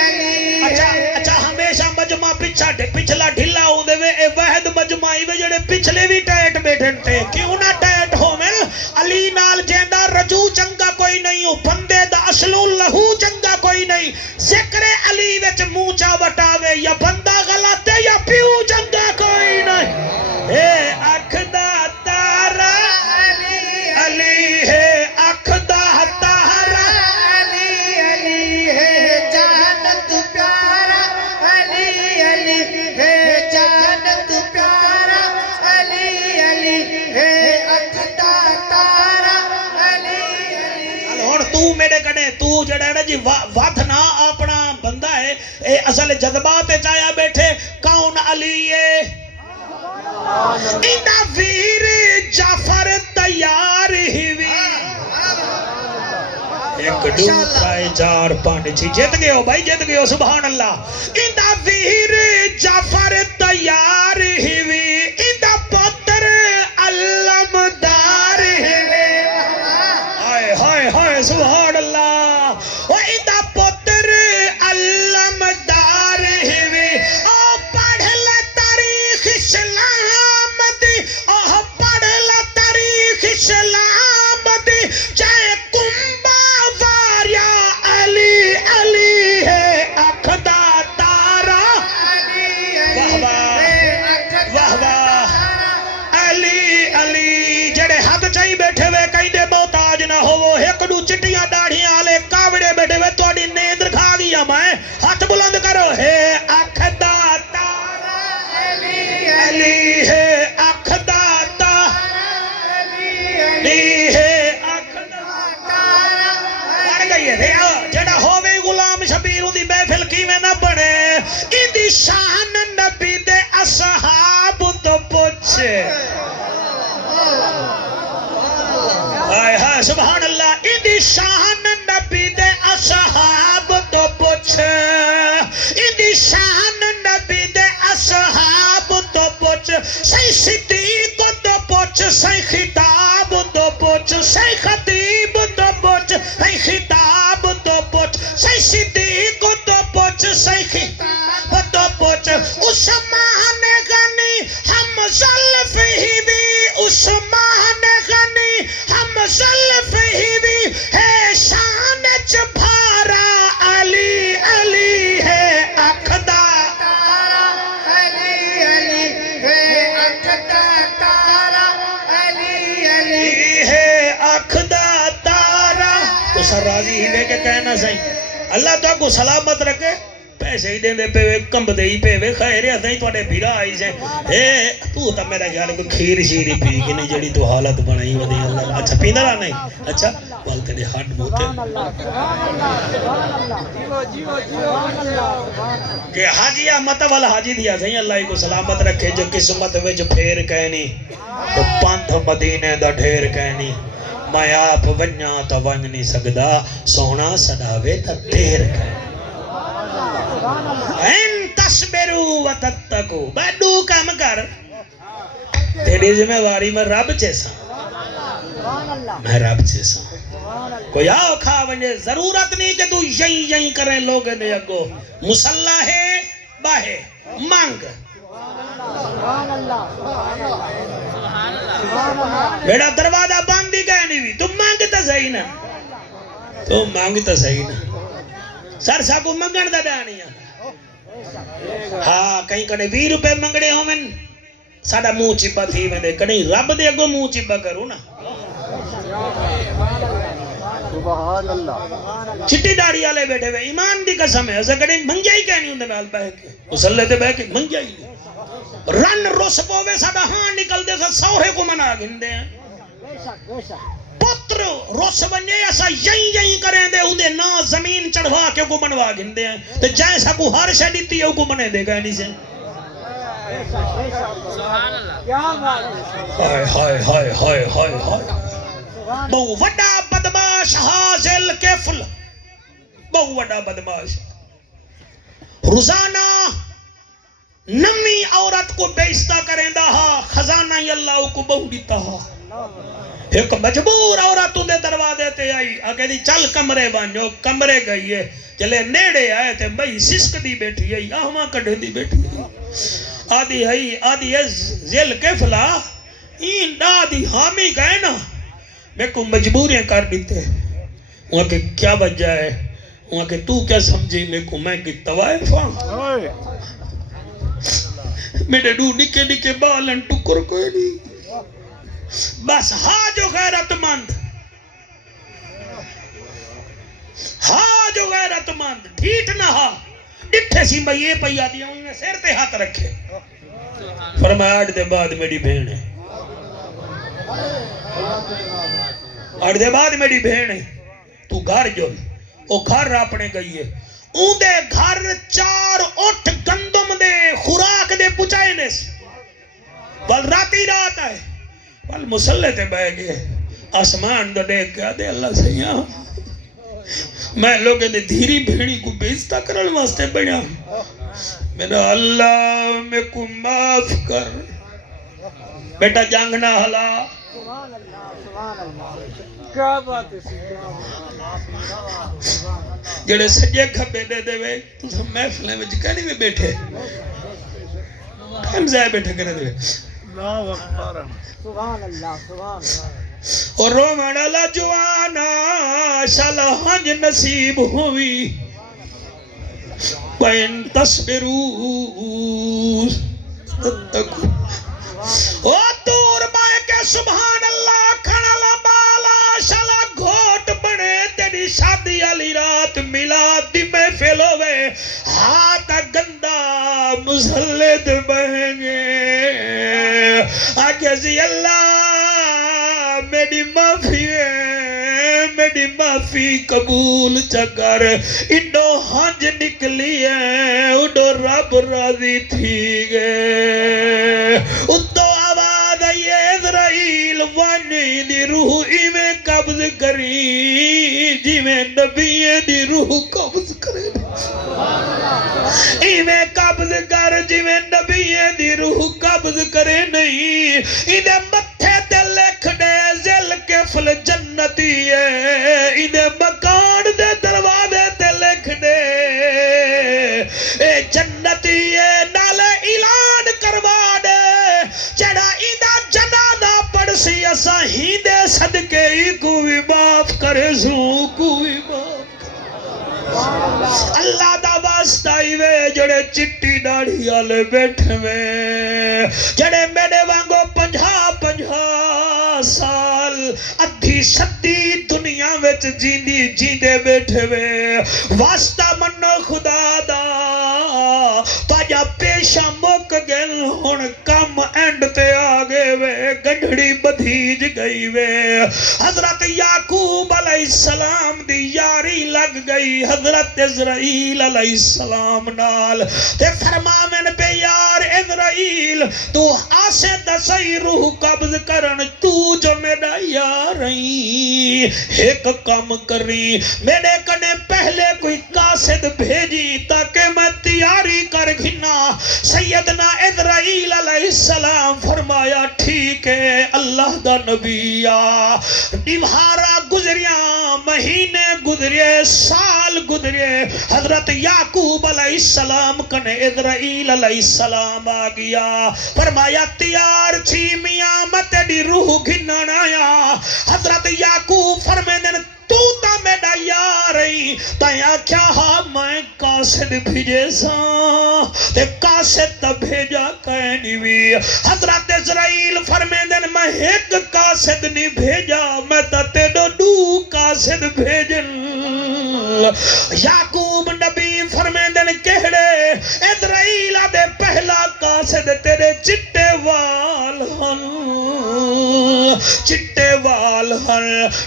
علی اچھا ہمیشہ مجمع پچھلا ڈھلا ہوں دے وے اے وحد مجمعی وے جڑے پچھلے بھی ٹیٹ بیٹھن تے کیوں نہ ٹیٹ ہو میں علی نال جیندہ رجو چنگا کوئی نہیں ہو بندے دا اصلو لہو چنگا کوئی نہیں ذکر علی وچ موچا وٹاوے یا بندہ غلط ہے یا پیو چنگا کوئی نہیں اے اکھ دا تارا علی ہے اکھ دا تارا علی علی ہے جانت پیارا علی علی ہے جانت پیارا علی علی ہے اکھ دا تارا علی علی اور تو میرے کنے تو جڑا ہے نا جی وادھنا اپنا بندہ ہے اے اصل جذبات چایا بیٹھے کون علی ہے اینا ویر جعفر تیار ہوئی ایک ڈوکرائے چار پانڈ چھی جت گئے ہو بھائی جت گئے ہو سبحان اللہ اینا ویر جعفر تیار ہوئی اینا پتر علمدار ہوئی ہائے ہائے ہائے سبحان اللہ و اینا پتر علمدار ہوئی او پڑھ لے تاریخ اسلام دی او پڑھ لے تاریخ اسلام دی چاہے کمبا واریا علی علی ہے اکھ دا تارا واہ واہ اندی شان نبی دے اصحاب تو پوچھ اندی شان نبی دے اصحاب تو پوچھ سی صدیق تو پوچھ سی خطاب تو پوچھ سی خطیب تو پوچھ سی خطاب تو پوچھ سی صدیق تو پوچھ سی خطاب تو پوچھ عثمان غنی ہم زلف ہی بھی عثمان غنی ہم زلف ہی بھی ہے شان چبھارا علی علی ہے اکھدا تارا علی علی ہے اکھدا تارا علی علی ہے اکھدا تارا تو سر راضی ہی بے کے کہنا صحیح اللہ تو کو سلامت رکھے پیسے ہی دیندے پہ کمب دے ہی پہ خیر ہے صحیح توڑے بھیرا آئی سے تو تا میرا خیال ہے کوئی کھیر شیری پی کے نہیں جڑی تو حالت بنائی ودی اللہ اچھا پیندہ رہا نہیں اچھا وال تیرے ہاتھ بوتے کہ حاجی آمد والا حاجی دیا صحیح اللہ کو سلامت رکھے جو قسمت وچ پھیر کہنی تو پانتھ مدینے دا ڈھیر کہنی میں آپ ونیا تا ونج نہیں سکدا سونا سڑاوے تا دیر کہنی این تصبرو و تتکو بڑو کام کر تیری ذمہ واری میں رب جیسا میں رب جیسا کوئی آؤ کھا ونجے ضرورت نہیں کہ تو یہیں کریں لوگ نے اگو مسلح ہے باہے مانگ بیڑا دروازہ باندھی کہنی بھی تم مانگتا صحیح نا تم مانگتا صحیح نا سر ساکو منگن دا ڈانی ہاں کہیں کنے 20 روپے منگڑے ہوں من ساڑا مو چپا تھی میں دے کہیں رب دے گو مو چپا کرو نا چٹی داڑی آلے بیٹھے ہوئے ایمان دی قسم ہے اسے کہیں منگیائی کہنی ہوں دے نال بہ کے مسلح دے بہ کے منگیائی رن روس پوے ساڑا ہاں نکل دے سا سوہے کو منا گھن دے پتر روس بنجے ایسا یہیں کریں دے اندے نا زمین چڑھوا کے کو منوا گھن دے تو جیسا کو ہر شے دیتی ہے وہ کو منے دے گا نہیں سے ہائے ہائے ہائے ہائے ہائے ہائے بہو وڈا بدماش حاصل کفل بہو وڈا بدماش روزانہ نمی عورت کو بیشتہ کریں دا خزانہ اللہ کو بہو دیتا ایک مجبور عورت اندے دروازے تے آئی آگے دی چل کمرے بانجو کمرے گئی ہے چلے نیڑے آئے تھے بھئی سسک دی بیٹھی ہے آہواں کڑھے دی بیٹھی ہے آدھی ہے آدھی ہے زیل کفلا این آدھی حامی گئے نا میں کو مجبوریاں کر دیتے وہاں کہ کیا وجہ ہے وہاں کہ تو کیا سمجھی میں کو میں کی توائف ہاں میرے دو نکے نکے بالن ٹکر کوئی نہیں بس ہاں جو غیرت مند ہاں جو غیرت مند ڈھیٹ نہ ہاں ڈٹھے سی میں یہ پہیا دیا ہوں نے سیر تے ہاتھ رکھے فرمایا 8 دے بعد میری بہن ہے 8 دے بعد میری بہن ہے تو گھر جو وہ گھر اپنے گئی ہے اون دے گھر 4 8 گندم دے خوراک دے پچائے نے بل راتی رات آئے بل مسلح تے بہ گئے آسمان دا دیکھ گیا دے اللہ سیاں میں لوگے دے دھیری بھیڑی کو بیزتا کرن واسطے بڑھا میرا اللہ میں کو معاف کر بیٹا جانگ نہ ہلا کیا بات ہے جڑے سجے کھبے دے دے وے تو محفلیں وچ کہنی میں بیٹھے ہم زائے بیٹھے کرے دے اللہ اکبر سبحان اللہ سبحان اللہ اور رومانا لا جوانا شالا ہنج نصیب ہوئی وَإِن تَصْبِرُوا تَتَّقُوا او دور بائے کہ سبحان اللہ کھڑا بالا شالا گھوٹ بڑے تیری شادی علی رات میلاد دی محفل ہوئے ہاتھ گندا مسلط بہنگے آگے زی اللہ میری معافی ہے میری معافی قبول چکر انڈو ہنج نکلی ہے انڈو رب راضی تھی گئے اتو آواز آئی اسرائیل ونی دی روح ایویں قبض کری جویں نبی دی روح قبض کرے ایویں قبض کر جویں نبی دی روح قبض کرے نہیں ایدے متھے تے لکھ دے ذل کفل جنتی ہے ایدے مکان دے دروازے تے لکھ دے اے جنتی ہے نال اعلان کروا دے جڑا ایدہ جنازہ پڑھ سی اسا ہی دے صدقے ہی کوئی معاف کرے سو کوئی معاف اللہ دا واسطہ ہی وے جڑے چٹی داڑھی والے بیٹھے وے جڑے میرے وانگو 50 سال ادھی صدی دنیا وچ جیندے بیٹھے وے واسطہ منو خدا دا تاجا پیشہ مک گل ہن کم اینڈ تے آگے وے گنڈڑی بدھیج گئی وے حضرت یعقوب علیہ السلام دی یاری لگ گئی حضرت اسرائیل علیہ السلام نال تے فرمامن پہ یار اسرائیل تو آسے دسائی روح قبض کرن تو جو میرا یار رہی ایک کام کری میرے کنے پہلے کوئی قاصد بھیجی تاکہ میں تیاری کر گھنا سیدنا اسرائیل علیہ السلام فرمایا ٹھیک ہے اللہ دا نبی نبھارا گزریاں مہینے گزرے سال گزرے حضرت یعقوب علیہ السلام کنے اسرائیل علیہ السلام آ گیا فرمایا تیار تھی میاں میں تیری روح گھنن آیا حضرت یعقوب فرمیدن تو تا میڈا یاری تایا کیا ہاں میں قاصد بھیجے سا تے قاصد تا بھیجا کہنی بھی حضرت اسرائیل فرمیدن میں ایک قاصد نہیں بھیجا میں تا تیرو دو قاصد بھیجن یعقوب نبی فرمیدن کہڑے اسرائیل دے پہلا قاصد تیرے چٹے وال ہن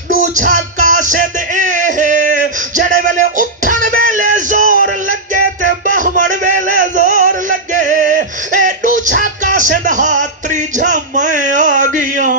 دوچھا قاصد اے جڑے ویلے اٹھن ویلے زور لگے تے بہمڑ ویلے زور لگے اے دوچھا قاصد ہاتری جھمائے آگیاں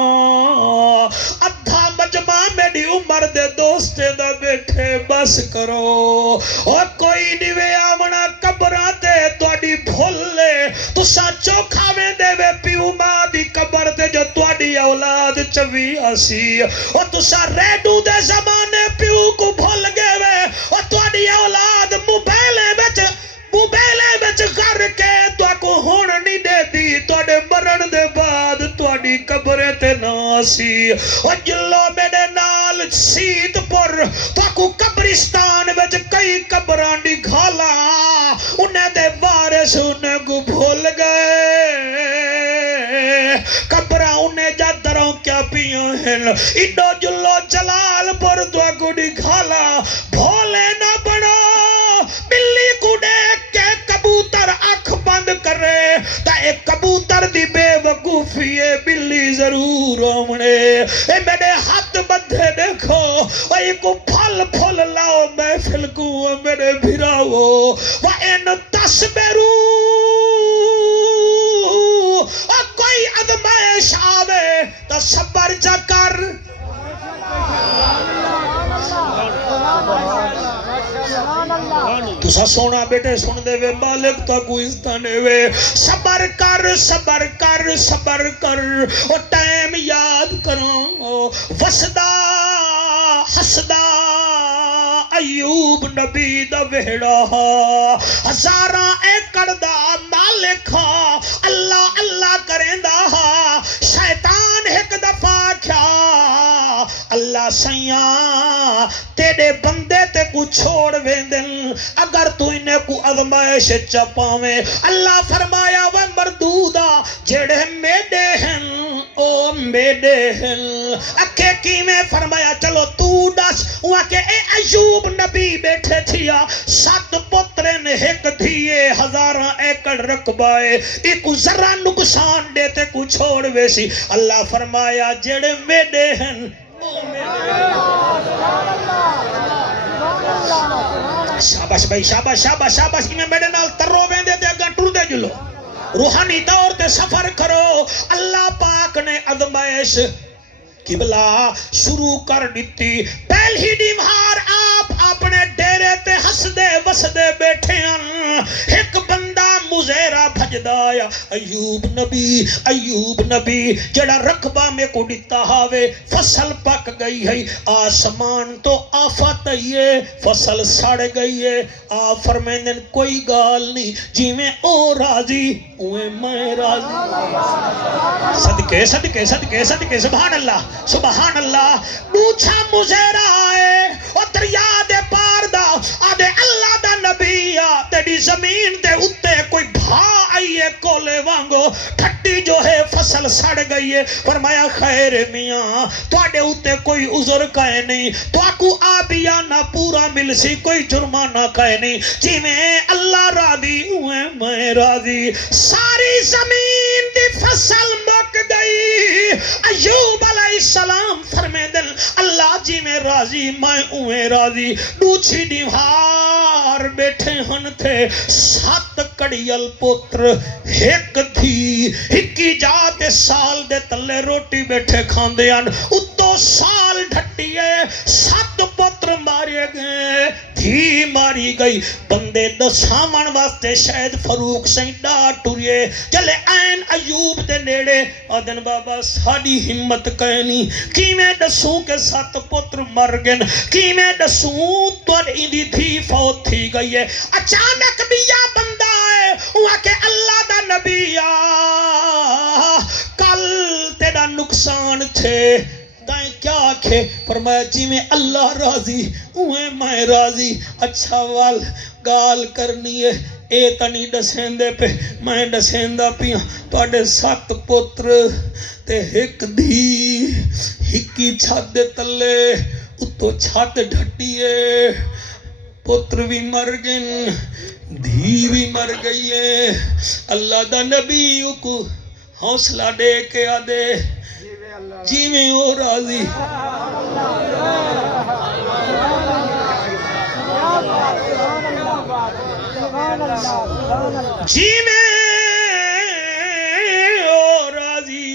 ادھا مجمع میری عمر دے دوستے دا بیٹھے بس کرو اور کوئی نیوے آمنا قبراتے توڑی بھولے تو سا چوکھا میں دے وے پیو ماں دی قبر تے جو توڑی اولاد چوی آسی اور تو سا ریڈو دے زمانے پیو کو بھول گئے وے اور توڑی اولاد موبیلے بچ کر کے تو کو ہون نہیں دے دی توڑے مرن دے بعد توڑی قبریں تے ناسی اور جلو میرے نال سیت پر تو کو قبرستان بچ کئی قبران دی گھالا انہیں دے وارث انہیں کو بھول گئے قبران انہیں جادروں کیا پیاں ہیں انہو جلو جلال پر تو کو دی گھالا بھولے نہ بڑھو بلی کو دیکھ کے کبوتر آنکھ بند کرے تا ایک کبوتر دی بے وقوفی ہے بلی ضرور آمنے اے میرے ہاتھ بدھے دیکھو اے کو پھل لاؤ محفل کو میرے بھراؤ وَإِن تَصْبِرُوا اور کوئی ادمائش آوے تو صبر جا کر تو سا سونا بیٹے سن دے وے مالک تا کوئی استانے وے صبر کر اور ٹائم یاد کرو وسدا حسدا ایوب نبی دا ویڑا ہزاراں ایکڑ دا مالک اللہ اللہ کریں دا شیطان ایک دفعہ کیا اللہ سیاں تیرے بندے تے کو چھوڑ ویندن اگر تو انہیں کو ازمائش چپاویں اللہ فرمایا وہ مردودا جڑے میڈے ہیں او میڈے ہیں اکھے کی میں فرمایا چلو تو دس وہاں کہ اے ایوب نبی بیٹھے تھیا 7 پترن ایک دھیے 1000 ایکڑ رقبائے ایک ذرہ نقصان دیتے کو چھوڑ ویسی اللہ فرمایا جڑے میڈے ہیں شاباش بھائی شاباش میں میرے نال ترو ویندے تے اگا ٹر دے جلو روحانی طور تے سفر کرو اللہ پاک نے ازمائش قبلہ شروع کر دیتی پہلی دیوار آپ اپنے ڈیرے تے ہسدے وسدے بیٹھے ہیں ایک بندہ مزیرہ بھجدا آیا ایوب نبی جڑا رقبہ میں کو دیتا ہاوے فصل پک گئی ہے آسمان تو آفت ہے فصل سڑ گئی ہے آپ فرمائیں کوئی گال نہیں جی میں او راضی اوے میں راضی صدقے صدقے صدقے صدقے سبحان اللہ پوچھا مزیرہ آئے اور دریا دے پار دا آدھے اللہ دا نبی تیری زمین دے اتے کوئی بھا آئیے کولے وانگو ٹھٹی جو ہے فصل سڑ گئی ہے فرمایا خیر میاں تو آڈے اتے کوئی عذر کہے نہیں تو آکو آبیانہ پورا مل سی کوئی جرمانہ کہے نہیں جی میں اللہ راضی ہوئے میں راضی ساری زمین دی فصل مک گئی ایوب علیہ السلام فرمے دل اللہ جی میں راضی میں ہوئے راضی دوچھی دیوار بیٹھے ہن تھے 7 کڑیل پتر ایک دھی ہکی جاتے سال دے تلے روٹی بیٹھے کھاندے ہیں اتو سال ڈھٹیے 7 پتر مارے گئے دھی ماری گئی بندے دسامن واسطے شاید فاروق سینڈا ٹوریے جلے این ایوب دے نیڑے آدن بابا ساڑی ہمت کہنی کی میں دسوں کے 7 پتر مر گن کی میں دسوں تو اندی دھی فوت تھی گئی ہے اچانک بھی یا بندہ ہے وہاں کہ اللہ دا نبی کل تیرا نقصان تھے دائیں کیا آکھے فرمایا جی میں اللہ راضی اوہ میں راضی اچھا وال گال کرنی ہے اے تنی ڈسیندے پہ میں ڈسیندہ پیاں تو آڈے 7 پتر تے ایک دھی ہکی چھت دے تلے اتو چھت ڈھٹیے پتر بھی مر گئن دھی بھی مر گئی ہے اللہ دا نبی کو حوصلہ دے کے آدے جی میں او راضی جی میں او راضی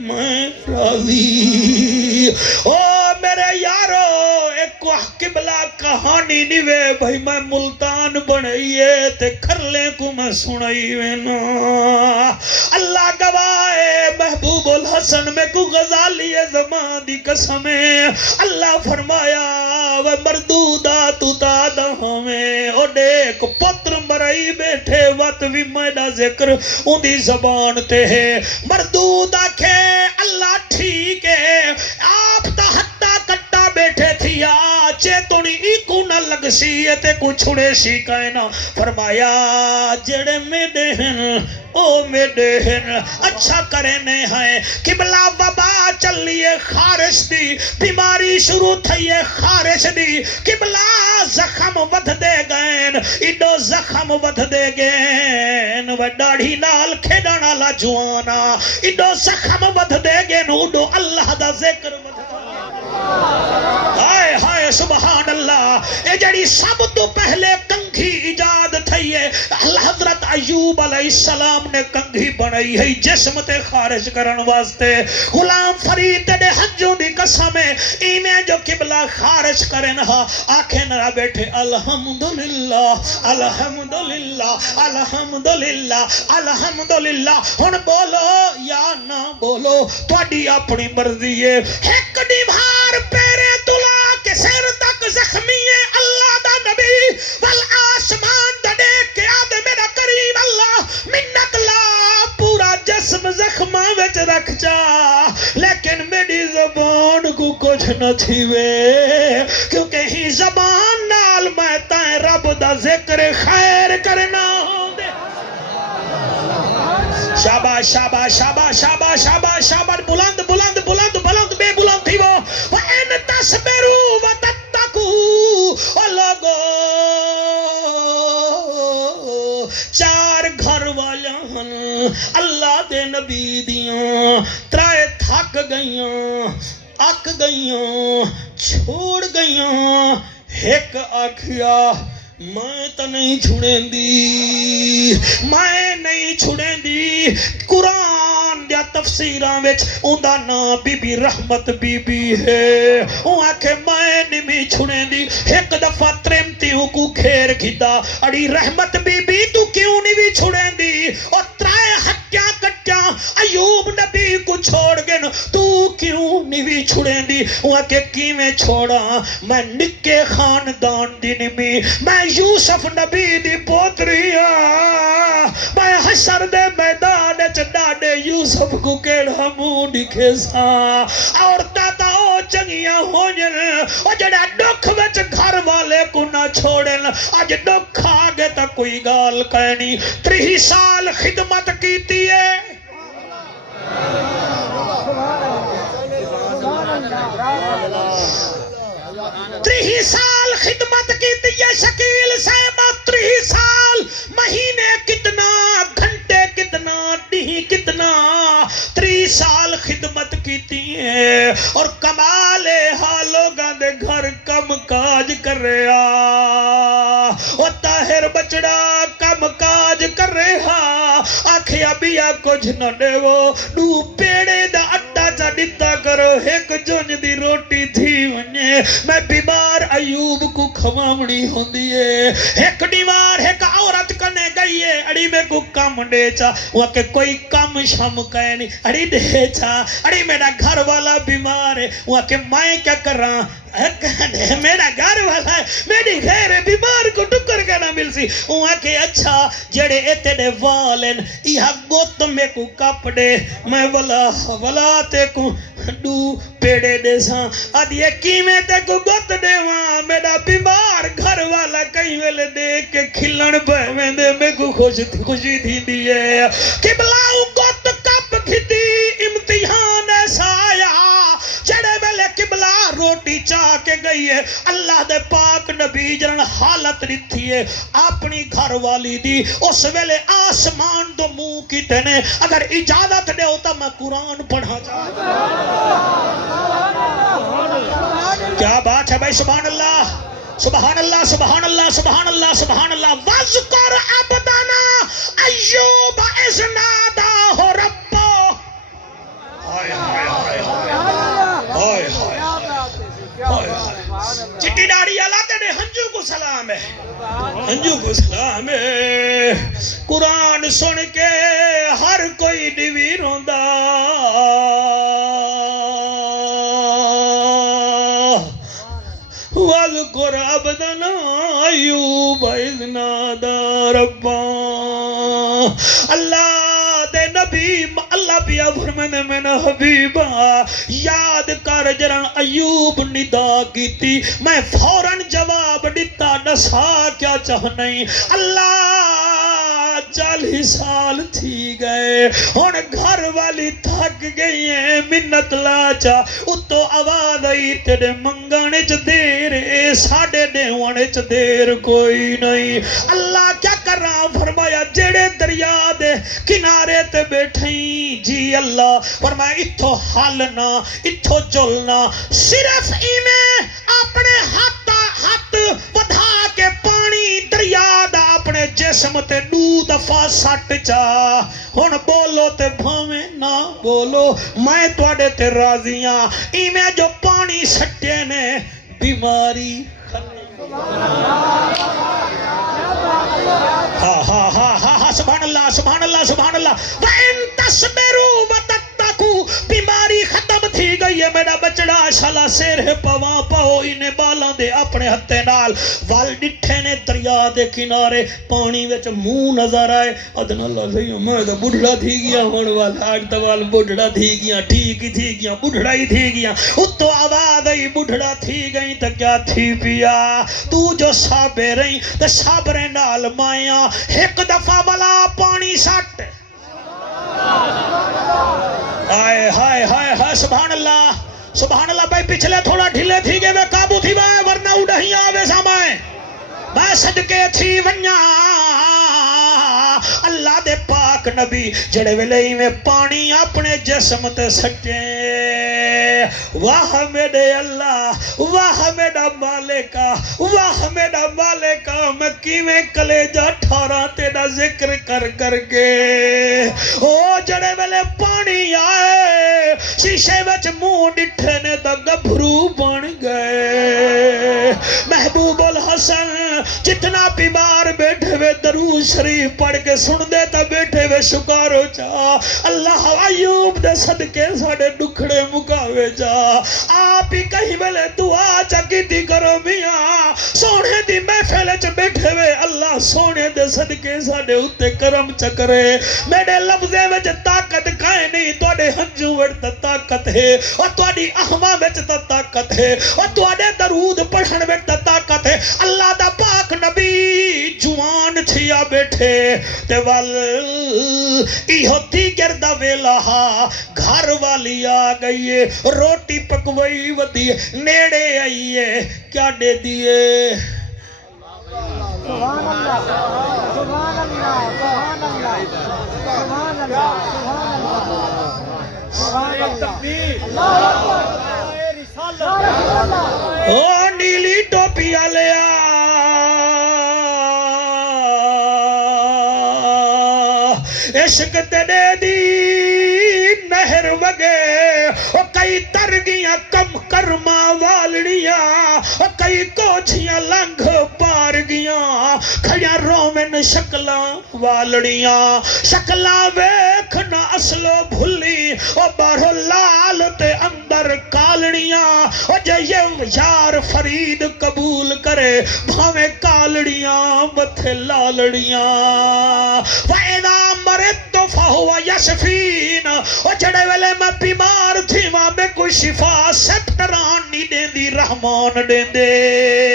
میں راضی او میرے یارو ایک قبلہ کہانی نیوے بھائی میں ملتان بنائیے تے کھرلے کو میں سنائیے نا اللہ گواہ محبوب الحسن میں کو غزالی زمان دی قسمیں اللہ فرمایا و مردودہ تو تادہ ہمیں او دیکھ پتر مرائی بیٹھے وقت بھی میڈا ذکر ان دی زبان تے ہے مردودہ کے اللہ ٹھیک ہے آپ تا حتہ کٹا بیٹھے تھی آچے تونی ایکو نہ لگ سی تے کو چھڑے سی کائنا فرمایا جڑے میں دہن او میں دہن اچھا کرنے ہیں قبلہ وبا چلیے خارش دی بیماری شروع تھئیے خارش دی قبلہ زخم ودھ دے گئن ایڈو زخم ودھ دے گئن و ڈاڑھی نال کھیڑانا لا جوانا ایڈو زخم ودھ دے گئن اوڈو اللہ دا ذکر ودھ دے ہائے ہائے سبحان اللہ اے جڑی سب تو پہلے کنگھی ایجاد تھی ہے حضرت ایوب علیہ السلام نے کنگھی بنائی ہے جسم تے خارج کرن واسطے غلام فرید دے حجوں دی قسمیں ایمیں جو قبلہ خارج کرن ہا آنکھیں نہ بیٹھے الحمدللہ الحمدللہ الحمدللہ الحمدللہ ہن بولو یا نہ بولو تواڈی اپنی مرضی ہے ایک دیوار پیرے تلا کے سر تک زخمی ہے اللہ دا نبی والآسمان دا دیکھ کے آدھے میرا کریم اللہ منت لا پورا جسم زخمہ وچ رکھ جا لیکن میری زبان کو کچھ نہ تھی وے کیونکہ ہی زبان نال میں تائیں رب دا ذکر خیر کرنا ہوں دے شاباش شاباش شاباش شاباش شاباش شاباش بلند بلند بلند بلند بے بلند تھی وہ وَإِن تَصْبِرُوا وَتَتَّقُوا او لوگو 4 گھر والیاں اللہ دے نبی دیاں 3 تھک گئیاں اک گئیاں چھوڑ گئیاں ایک آکھیا میں تو نہیں چھوڑیں دی میں نہیں چھوڑیں دی قرآن دیا تفسیراں وچ اوندا نام بی بی رحمت بی بی ہے او آکھے میں نمی چھڑیں دی ایک دفعہ ترمتیوں کو کھیر کھدا اڑی رحمت بی بی تو کیوں نہیں چھڑیں دی اور ترائے ہتیاں کٹیاں ایوب نبی کو چھوڑ گن تو کیوں نہیں چھڑیں دی وہ کہ کی میں چھوڑا میں نکے خاندان دی نمی میں یوسف نبی دی پوتری میں حشر دے میدان چڈاڑے یوسف کو کیڑا منہ دکھے سا اور تاتا او چنگیاں ہونجن اور جڑا دکھ وچ گھر والے کو نہ چھوڑن آج دکھ آگے تا کوئی گال کہنی 30 سال خدمت کیتی ہے 30 سال خدمت کیتی ہے شکیل صاحب 30 سال مہینے کتنا گھنٹے کتنا ڈی کتنا 30 سال خدمت کیتی ہے اور کمال لوگاں دے گھر کم کاج کر رہا او طاہر بچڑا کم کاج کر رہا آکھیا بیا کچھ نہ دیو دو پیڑے دا اٹا چا دیتا کرو ایک جونج دی روٹی تھی ونجے میں بیمار ایوب کو کھوامنی ہوندی ہے ایک دیوار ایک عورت کنے گئی ہے اڑی میں کو کم دے چا وہ کہ کوئی کم شم کہنی اڑی دے چا اڑی میرا گھر والا بیمار ہے وہ کہ میں کیا کر رہا میرا گھر والا ہے میری غیر بیمار کو ٹکر کا نہ مل سی وہاں کہ اچھا جڑے ایتے دے والن یہاں گوت میں کو کپ دے میں ولا تے کو دو پیڑے دے ساں آد یہ کیمیں تے کو گوت دے وہاں میرا بیمار گھر والا کئی ویلے دیکھ کے کھلن پہ میں دے میں کو خوشی تھی دیئے کہ بلاؤں گوت کپ کھتی امتحان ایسا آیا جڑے ویلے قبلہ روٹی چاہ کے گئی ہے اللہ دے پاک نبی جرن حالت رتھی ہے اپنی گھر والی دی اس ویلے آسمان دو منہ کی تینے اگر اجازت دے ہوتا میں قرآن پڑھا جاتا کیا بات ہے بھائی سبحان اللہ سبحان اللہ سبحان اللہ سبحان اللہ سبحان اللہ وَذْكُرْ عَبْدَنَا أَيُّوبَ إِذْ نَادَاهُ رَبُّهُ ہائے ہائے ہائے ہائے چٹی ڈاڑی علاقے نے ہنجو کو سلام ہے ہنجو کو سلام ہے قرآن سن کے ہر کوئی ڈویر ہوندہ وَذْكُرْ عَبْدَنَا أَيُّوبَ إِذْ نَادَا رَبَّهُ اللہ دے نبی اللہ پیا فرمانے میں نے حبیبہ یاد کر جرن ایوب ندا کی تھی میں فوراً جواب دیتا نسا کیا چاہنئی اللہ 40 سال تھی گئے ہون گھر والی تھک گئی ہیں منت لاچا اتو آواز آئی تیرے منگانے چ دیر ساڑے دیوانے چ دیر کوئی نہیں اللہ کیا کر رہا فرمایا جڑے دریا دے کنارے تے بیٹھیں جی اللہ فرمایا اتھو حالنا اتھو جلنا صرف ایمیں اپنے ہاتھ ودھا کے پانی دریا دا اپنے جسم تے 2 دفعہ سٹ چا ہن بولو تے بھاویں نہ بولو میں تواڈے تے راضیاں ایمیں جو پانی سٹے نے بیماری سبحان اللہ سبحان اللہ سبحان اللہ وَإِن تَصْبِرُوا وَتَتَّقُوا بیماری ختم تھی گئی ہے میرا بچڑا شالا سیر ہے پواں پاؤ انہیں بالاں دے اپنے ہتھے نال وال ڈٹھے نے دریا دے کنارے پانی وچ منہ نظر آئے ادن اللہ صحیح میں تو بڑھڑا تھی گیا ہون والا آج توال بڑھڑا تھی گیا ٹھیک ہی تھی گیا بڑھڑا ہی تھی گیا اتو آواز آئی بڑھڑا تھی گئی تو کیا تھی پیا تو جو سابے رہی تو سابرے نال مائیاں ایک دفعہ بلا پانی سٹ آئے ہائے ہائے ہائے سبحان اللہ بھائی پچھلے تھوڑا ڈھلے تھی گئے میں قابو تھی بائے ورنہ اڑھیں آوے سامائے میں صدقے تھی ونیا اللہ دے پاک نبی جڑے ویلے میں پانی اپنے جسم تے سٹے واہ میرے اللہ واہ میرا مالکا واہ میرا مالکا میں کیویں کلیجہ ٹھارا تیرا ذکر کر کر کے او جڑے ویلے پانی آئے شیشے وچ منہ ڈٹھے نے تا گبھرو بن گئے محبوب الحسن جتنا بیمار بیٹھے وے درود شریف پڑھ کے سن دے تا بیٹھے وے شکارو چا اللہ ایوب دے صدقے ساڑے ڈکھڑے مکاوے جا آپ ہی کہیں ویلے دعا چاکیتی کرو میاں سونے دی محفل چ بیٹھے وے اللہ سونے دے صدقے ساڑے اتے کرم چکرے میرے لفظے وچ طاقت کائے نہیں توڑے ہنجو وڑتا طاقت ہے اور توڑی احمہ وچ تا طاقت ہے اور توڑے درود پڑھن وڑتا طاقت ہے اللہ دا پاک نبی جوان چھیا بیٹھے تے وال ای ہوتی گردہ ویلا گھر والی آ گئی ہے روٹی پکوئی ودی نیڑے آئی ہے کیا دے دیئے سبحان اللہ سبحان اللہ سبحان اللہ سبحان اللہ سبحان اللہ اللہ اکبر او نیلی ٹوپی آلیا عشق تیرے دی نہر وگے او کئی ترگیاں کم کرما والڑیاں او کئی کوچھیاں لنگ پار گیاں کھڑیاں رومن شکلاں والڑیاں شکلاں ویکھنا اصلو بھلی او باہرو لال تے اندر کالڑیاں او جے یہ یار فرید قبول کرے بھاویں کالڑیاں متھے لالڑیاں وَإِذَا مَرِضْتُ فَهُوَ يَشْفِينَ او جڑے ویلے میں بیمار تھی وہاں میں کوئی شفا سٹران نہیں دیں دی رحمان دیں دے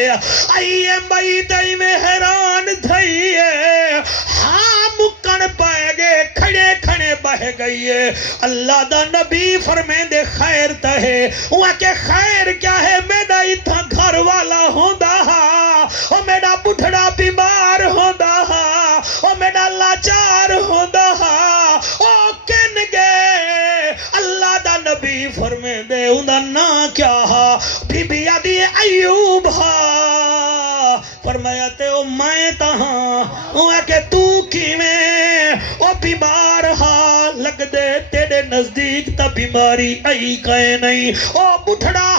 آئیے مئی دائی میں حیران دھائیے ہاں مکن پائے گے کھڑے کھڑے بہ گئی ہے اللہ دا نبی فرمیں دے خیر تہے وہاں کہ خیر کیا ہے میرا اتھا گھر والا ہوندہ او میرا بڑھڑا بیمار ہوندہ او میرا لاچار ہوندہ او کن گے اللہ دا نبی فرمیں دے اندہ نا کیا بی بی آدھی ایوب فرمایا تے او میں تہاں او ہے کہ تو کی میں او بیمار لگ دے تیرے نزدیک تا بیماری آئی کہے نہیں او بٹھڑا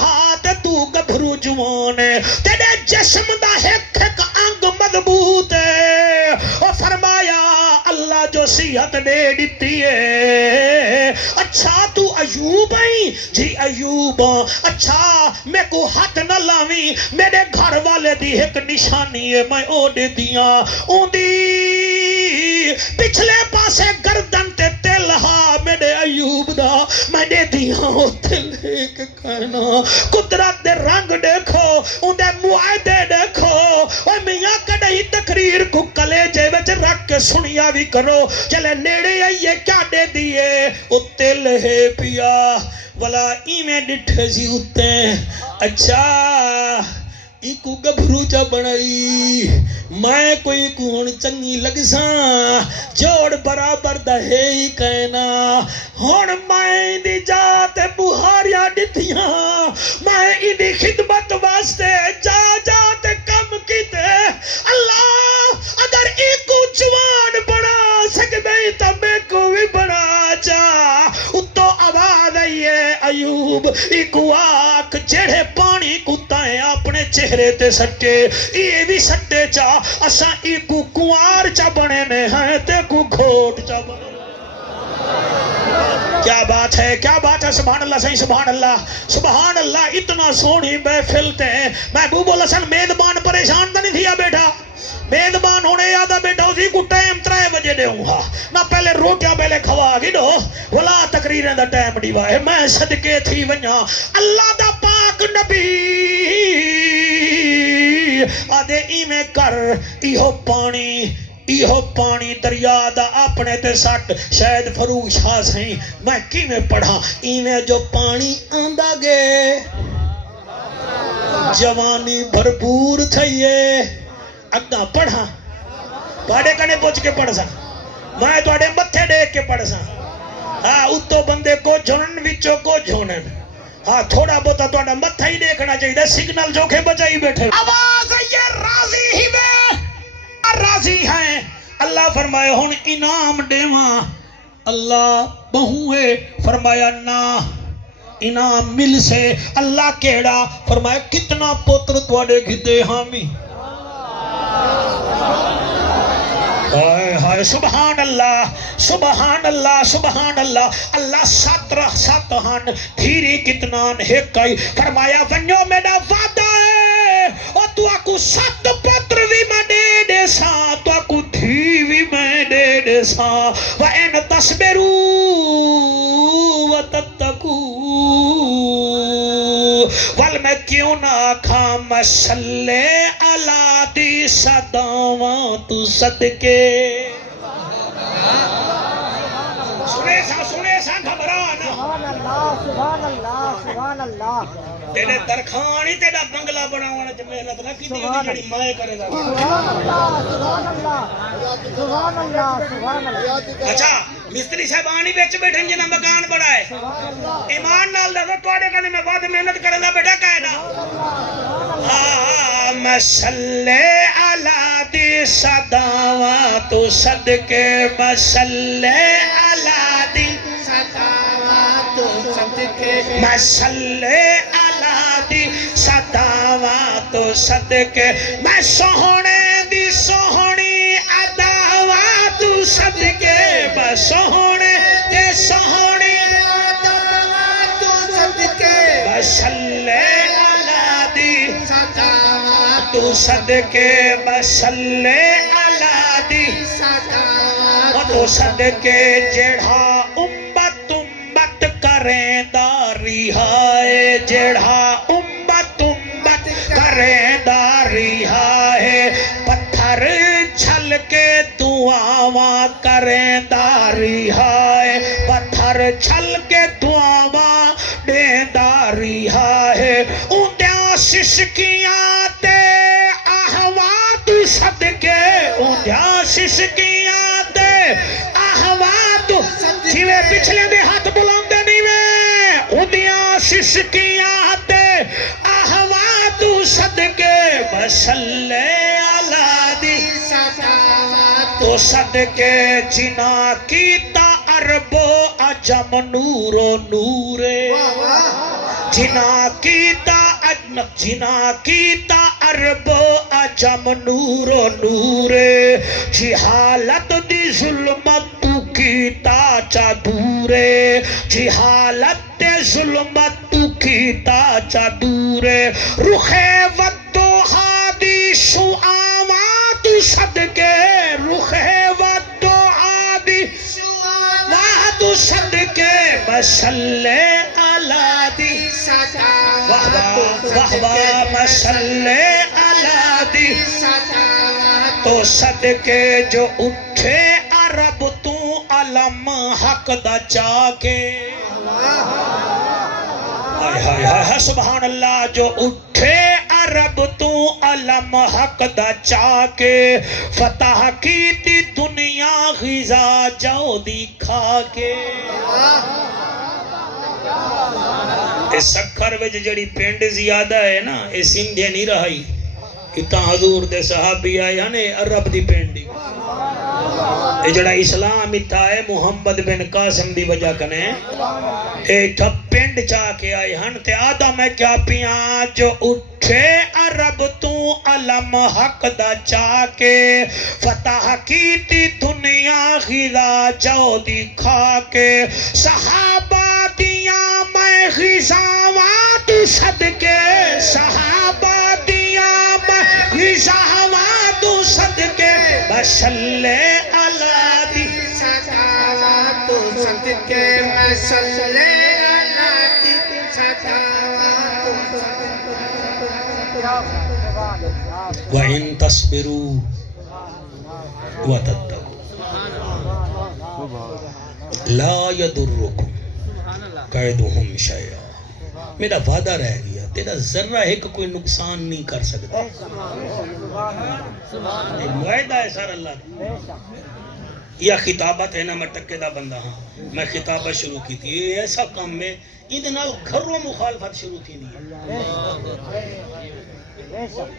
تے تو گبھرو جوان ہے تیرے جسم دا ایک ایک انگ مضبوط ہے او فرمایا اللہ جو صحت دے دیتی ہے اچھا تو ایوب آئی جی ایوب اچھا میں کو ہاتھ نہ لاویں میرے گھر والے دی ایک نشانی ہے میں او دے دیاں اون دی پچھلے پاسے گردن تے تلہا میرے ایوب دا میں دے دیاں او تل ایک کہنا قدرت دے رنگ دیکھو اون دے معاہدے دیکھو او میاں کڑی تقریر کو کلیجے وچ رکھ کے سنیا بھی کرو چلے نیڑے آئیے کیا دے دیئے او تل ہے پیا والا ایمیں ڈٹھے سی اتے اچھا ایکو گبھرو جا بڑائی میں کوئی کون چنگی لگ ساں جوڑ برابر دا ہے ہی کہنا ہون میں دی جاتے بہاریا ڈتیاں میں انہی خدمت واسطے جا جاتے کم کیتے اللہ اگر ایکو جوان بڑا سکتے تا میں کو بھی بڑا جا اتو آواز آئیے ایوب ایکو آکھ جڑے پانی کتائیں اپنے چہرے تے سٹے یہ بھی سٹے چا اساں ایکو کوار چا بنے میں ہیں تے کو گھوٹ چا بنے کیا بات ہے سبحان اللہ صحیح سبحان اللہ اتنا سونی محفل تے محبوب الحسن میدبان پریشان تا نہیں تھیا بیٹھا میدبان ہونے یادہ بیٹھا اسی کو ٹائم 3 بجے دے ہوں نہ پہلے روٹیاں پہلے کھوا گی دو ولا تقریریں دا ٹائم ڈیوا ہے میں صدقے تھی ونیا اللہ دا پاک نبی آدھے ایمیں کر ایہو پانی دریا دا اپنے تے سٹ شاید فروغ شاہ سہیں میں کی میں پڑھا ایمیں جو پانی آندہ گے جوانی بھرپور تھئیے اگا پڑھا توڑے کنے پوچھ کے پڑھ سا میں توڑے متھے دیکھ کے پڑھ سا اتو بندے کو جھونن وچو کو جھونن ہاں تھوڑا بہت تھوڑا متھا ہی دیکھنا چاہیے سگنل جو کہ بجائی بیٹھے آواز یہ راضی ہی میں راضی ہیں اللہ فرمایا ہن انعام دیواں اللہ بہوئے فرمایا نا انعام مل سے اللہ کیڑا فرمایا کتنا پتر تواڈے گھدے حامی ہائے ہائے سبحان اللہ سبحان اللہ سبحان اللہ اللہ سات ہن دھیری کتنان ہکائی فرمایا ونجو میرا وعدہ ہے اور تو آکو 7 پتر بھی میں دے ساں تو آکو دھی بھی میں دے ساں وَإِن تَصْبِرُوا وَتَتَّقُوا ول میں کیوں نہ آکھاں مسلے علی دی صداواں تو صدقے سنے سا گھبرانا سبحان اللہ سبحان اللہ تیرے درخانی تیرا بنگلہ بناوانا جو محنت نہ کی تھی جڑی مائے کرے دا سبحان اللہ سبحان اللہ سبحان اللہ اچھا مستری صاحبانی بیچ بیٹھن جنہ مکان بڑھائے ایمان نال دسو تواڈے کنے میں وعد محنت کرے دا بیٹا قائدہ مسلے علی دی صداواں تو صدقے مسلے علی دی صداواں تو صدقے مسلے علی دی صداواں تو صدقے میں سوہنے دی سوہنی اداواں تو صدقے میں سوہنے دی سوہنی اداواں تو صدقے مسلے علی دی صداواں تو صدقے مسلے علی دی صداواں تو صدقے جڑھا امت کریں داری ہائے جڑھا امت کریں داری ہائے پتھر چھل کے دعاواں کریں داری ہائے پتھر چھل کے دعاواں دیں داری ہائے اندیاں ششکیاں تے آہواں تو صدقے اندیاں ششکیاں تے آہواں تو جیوے پچھلے دے ہاتھ بلاندے نہیں میں اندیاں ششکیاں تے آہواں تو صدقے مسلے علی دی صداواں تو صدقے جنا کیتا عرب و عجم نور و نورے جنا کیتا عرب و عجم نور و نورے جہالت دی ظلمت تو کیتا چا دورے جہالت دی ظلمت تو کیتا چا دورے رخے ودوہا دی شعاواں تو صدقے رخے ودوہا دی شعاواں تو صدقے مسلے علی دی وحبا مسلے علی دی تو صدقے جو اٹھے عرب تو علم حق دا چاکے ہائے ہائے سبحان اللہ جو اٹھے عرب تو علم حق دا چاکے فتح کی تی دنیا غذا جاؤ دی کھا کے اس سکھر وچ جڑی پینڈ زیادہ ہے نا یہ سندھے نہیں رہائی کتاں حضور دے صحابی آئے ہنے عرب دی پینڈی یہ جڑا اسلام اتھا ہے محمد بن قاسم دی وجہ کنے اے تھا پینڈ چاہ کے آئے ہن تے آدھا میں کیا پیاں جو اٹھے عرب تو علم حق دا چاہ کے فتح کی تی دنیا غذا جو دی کھا کے صحابہ دیاں میں غذاواں تو صدقے صحابہ دیاں میں غذاواں تو صدقے مسلے علی دی صداواں تو صدقے مسلے علی دی صداواں تو وَإِن تَصْبِرُوا وَتَتَّقُوا لَا يَضُرُّكُمْ كَيْدُهُمْ شَيْئًا میرا وعدہ رہ گیا تیرا ذرہ ایک کوئی نقصان نہیں کر سکتا ایک معاہدہ ہے سارا اللہ یا خطابت ہے نا میں ٹکے دا بندہ ہاں میں خطابت شروع کی تھی یہ ایسا کام ہے یہ نال گھروں مخالفت شروع تھی نہیں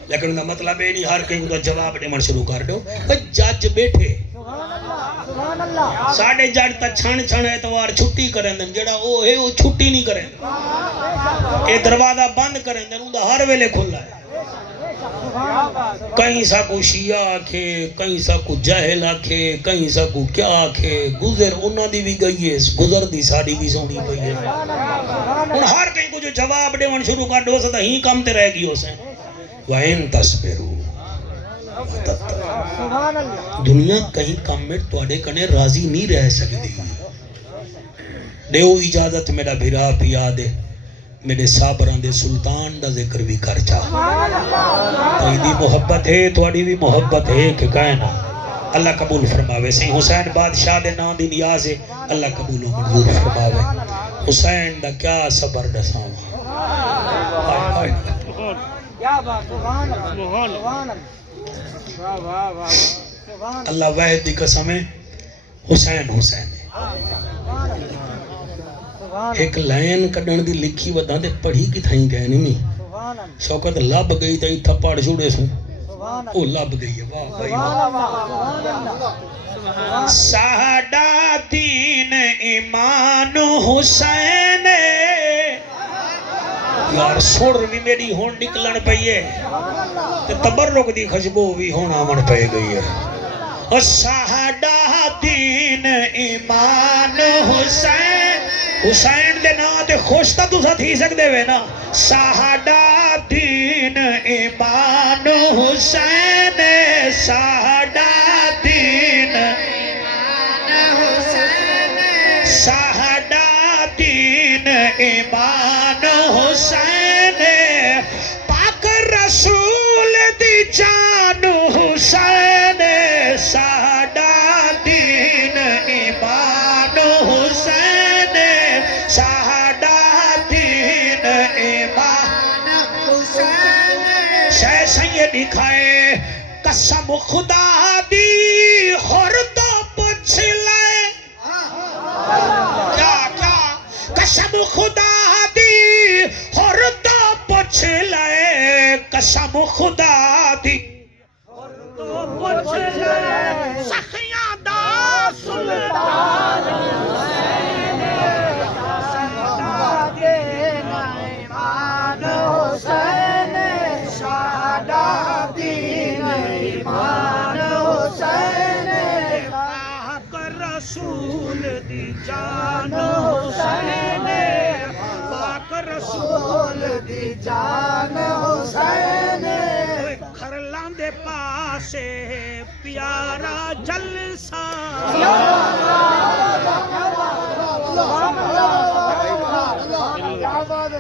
لیکن ان کا مطلب یہ نہیں ہر کہیں کو جواب دیمن شروع کر دو جج بیٹھے ساڑھے جج تا چھن چھن اتوار چھٹی کریں دن جڑا او ہے وہ چھٹی نہیں کریں اے دروازہ بند کریں دن ان دا ہر ویلے کھلا ہے کہیں سا کو شیعہ آکھے کہیں سا کو جاہل آکھے کہیں سا کو کیا آکھے گزر انہاں دی بھی گئی ہے گزر دی ساڑی بھی سونی پئی ہے ان ہر کہیں کو جو جواب دے ون شروع کر دو ستا ہی کم تے رہ گئی ہو سے وَإِن تَصْبِرُوا دنیا کہیں کم میں توڑے کنے راضی نہیں رہ سکتی دیو اجازت میرا بھیرا پیا دے میرے صابران دے سلطان دا ذکر بھی کر چاہ تیدی محبت ہے توڑی بھی محبت ہے کہ کہنا اللہ قبول فرماوے سی حسین بادشاہ دے نام دی نیاز ہے اللہ قبول و منظور فرماوے حسین دا کیا صبر دساں اللہ واحد دی قسم ہے حسین حسین ہے ایک لائن کڈن دی لکھی ودا تے پڑھی کتھائیں گئے نہیں شوکت لب گئی تے تھپڑ چھوڑے سوں او لب گئی ہے واہ بھائی ساڈا دین ایمان حسین یار سوڑ بھی میری ہون نکلن پئیے تے تبرک دی خشبو بھی ہونا من پہ گئی ہے ساڈا دین ایمان حسین حسین دے نا تے خوش تا تُسا تھی سکتے ہوئے نا ساڈا دین ایمان حسین ساڈا دین ایمان حسین ساڈا دین ایمان حسین پاک رسول دی جان حسین ساڈا دین ایمان حسین ساڈا دین ایمان حسین شہ سید دکھائے قسم خدا دی خور تو پوچھ لے کیا قسم خدا دی خور تو پوچھ لے قسم خدا دی خور تو پوچھ لے سخیاں دا سلطان رسول دی جان حسین پاک رسول دی جان حسین کھرلان دے پاسے پیارا جلسہ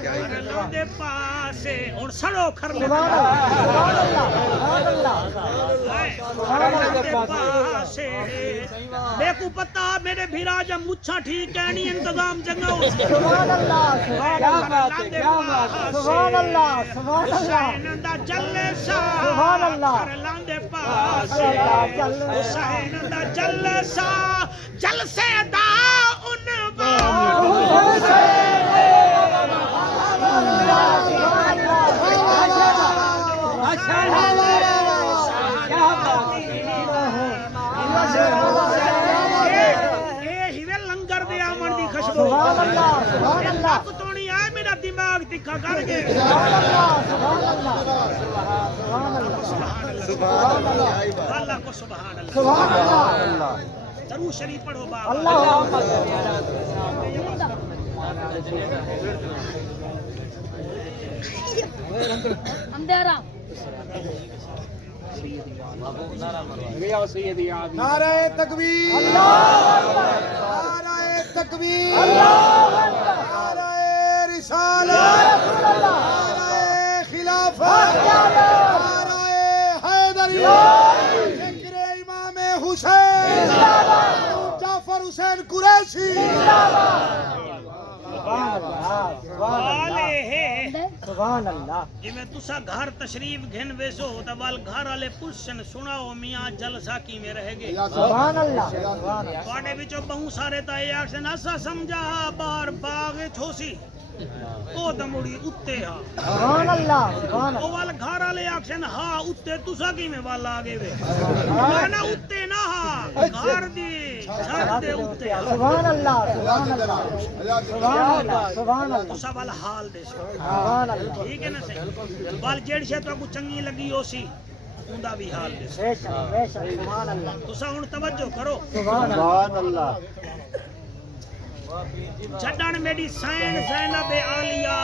کھرلان دے پاسے اور سڑو کھرلان دے پاسے میں کو پتا میرے بھیرا جب مچھا ٹھیک ہے نہیں انتظام جنگا ہو سبحان اللہ سبحان اللہ حسین دا جلسہ سبحان اللہ کھرلان دے پاسے حسین دا جلسہ جلسے دا عنوان میرا دماغ دکھا کر کے اللہ کو سبحان اللہ درود شریف پڑھو بابا اندھیرا نعرہ تکبیر نعرہ تکبیر نعرہ رسالت نعرہ خلافت نعرہ حیدری ذکر امام حسین جعفر حسین قریشی سبحان اللہ جی میں تسا گھر تشریف گھن ویسو تو وال گھر والے پوچھن سناؤ میاں جلسہ کی میں رہ گئے سبحان اللہ سبحان اللہ تواڈے وچوں بہوں سارے تا اے آکھن اسا سمجھا باہر باغ چھوسی او دمڑی اتے ہا سبحان اللہ سبحان او وال گھر والے آکھن ہاں اتے تسا کی میں وال آ گئے وے نا اتے نہ ہا گھر دی چھت دے اتے ہا سبحان اللہ سبحان اللہ سبحان اللہ سبحان اللہ تسا وال حال دے سبحان اللہ ٹھیک ہے نا صحیح وال جیڑ شے تو کو چنگی لگی ہو سی اوندا بھی حال دے بے شک سبحان اللہ تسا ہن توجہ کرو سبحان اللہ چھڈن میری سین زینب عالیہ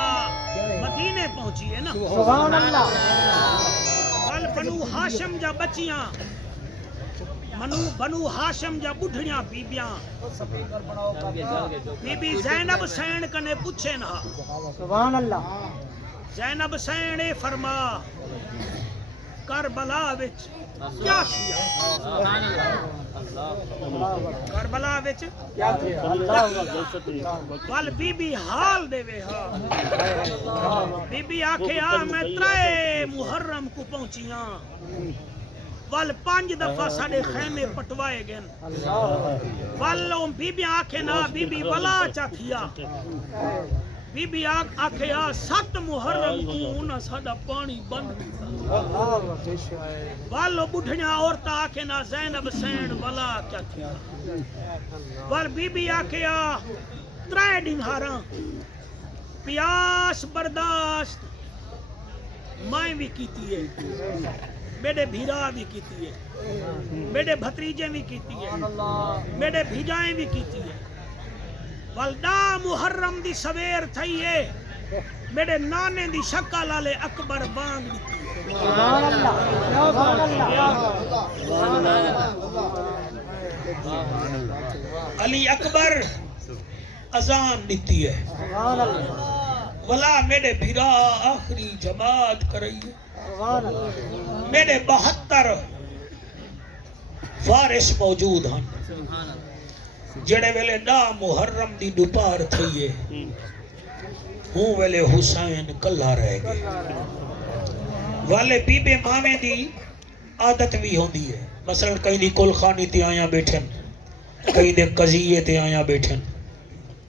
مدینے پہنچی ہے نا سبحان اللہ ول بنو ہاشم جا بچیاں بنو ہاشم جا بڈھڑیاں بیبیاں بی بی زینب سین کنے پوچھے نا سبحان اللہ زینب سین اے فرما کربلا وچ کیا کیا کربلا وچ کیا کیا اللہ ول بی بی حال دے وے ہاں بی بی آکھے آ میں ترے محرم کو پہنچیاں ول 5 دفعہ ساڈے خیمے پٹوائے گئن ول بی بی آکھے نا بی بی ولا چا تھیا بی بی آکھے آ 7 محرم کو انہاں ساڈا پانی بند کیتا والو بڈھیاں عورتاں آکھے نا زینب سین ولا کیا تھیا وال بی بی آکھے آ 3 ڈنہاراں پیاس برداشت میں بھی کیتی ہے میرے بھیرا بھی کیتی ہے میرے بھتریجے بھی کیتی ہے میرے بھیجائیں بھی کیتی ہے والدا محرم دی سویر تھئی ہے میرے نانے دی شکل والے اکبر بانگ دتی ہے سبحان اللہ سبحان اللہ علی اکبر اذان دیتی ہے سبحان اللہ ولا میرے بھیرا آخری جماعت کرئی سبحان اللہ میرے 72 وارث موجود ہیں جڑے ویلے نا محرم دی دوپہر تھئی ہے ہوں ویلے حسین کلا رہ گئے والے بی بے ماویں دی عادت بھی ہوندی ہے مثلا کئی دی کل خانی تے آیا بیٹھن کئی دے قضیے تے آیا بیٹھن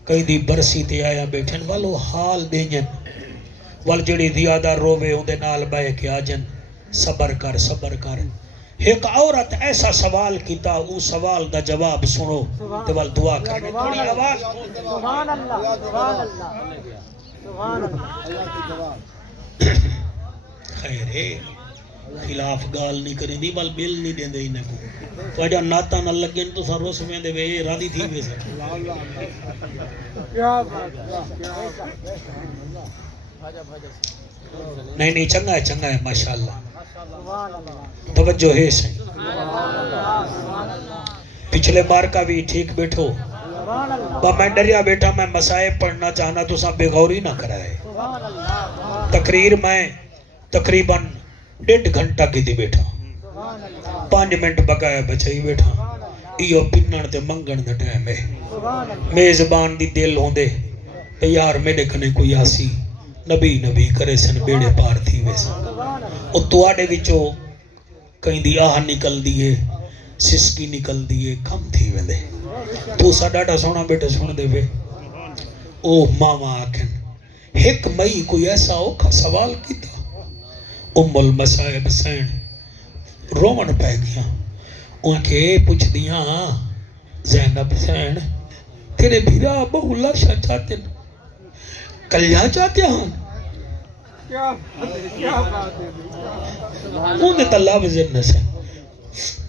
کئی دی برسی تے آیا بیٹھن والو حال دینجن وال جڑی زیادہ روے ہوندے نال بہ کے آجن صبر کر ایک عورت ایسا سوال کیتا او سوال دا جواب سنو تے وال دعا کرنے تھوڑی آواز سبحان اللہ سبحان اللہ سبحان اللہ خیر ہے خلاف گال نہیں کریں دی بل بل نہیں دیں دے انہیں کو تو اجا ناتا نہ لگن تو سر روس میں دے وے راضی تھی وے سر کیا بات نہیں چنگا ہے ماشاءاللہ سبحان اللہ توجہ ہے سہی پچھلے بار کا بھی ٹھیک بیٹھو سبحان اللہ با میں ڈریا بیٹا میں مسائب پڑھنا چاہنا تو سب بے غوری نہ کرائے سبحان اللہ تقریر میں تقریباً 1.5 گھنٹہ کی دی بیٹھا سبحان اللہ 5 منٹ بقایا بچائی بیٹھا ایو پنن تے منگن دا ٹائم ہے سبحان اللہ میزبان دی دل ہوندے تے یار میرے کنے کوئی آسی نبی کرے سن بیڑے پار تھی ویسا سبحان اللہ او تواڈے وچوں کہیں دی آہ نکل دیئے سسکی نکل دیئے کم تھی ویندے تو سا ڈاٹا سونا بیٹے سن دے وے او ماما آکھن 1 مئی کوئی ایسا اوکھا سوال کیتا المصائب سین رومن پہ گیا ان کے پوچھ دیاں زینب سین تیرے بھیرا بہو لاشا چاہتے کلیاں چاہتے ہیں انہیں تلاب زن سے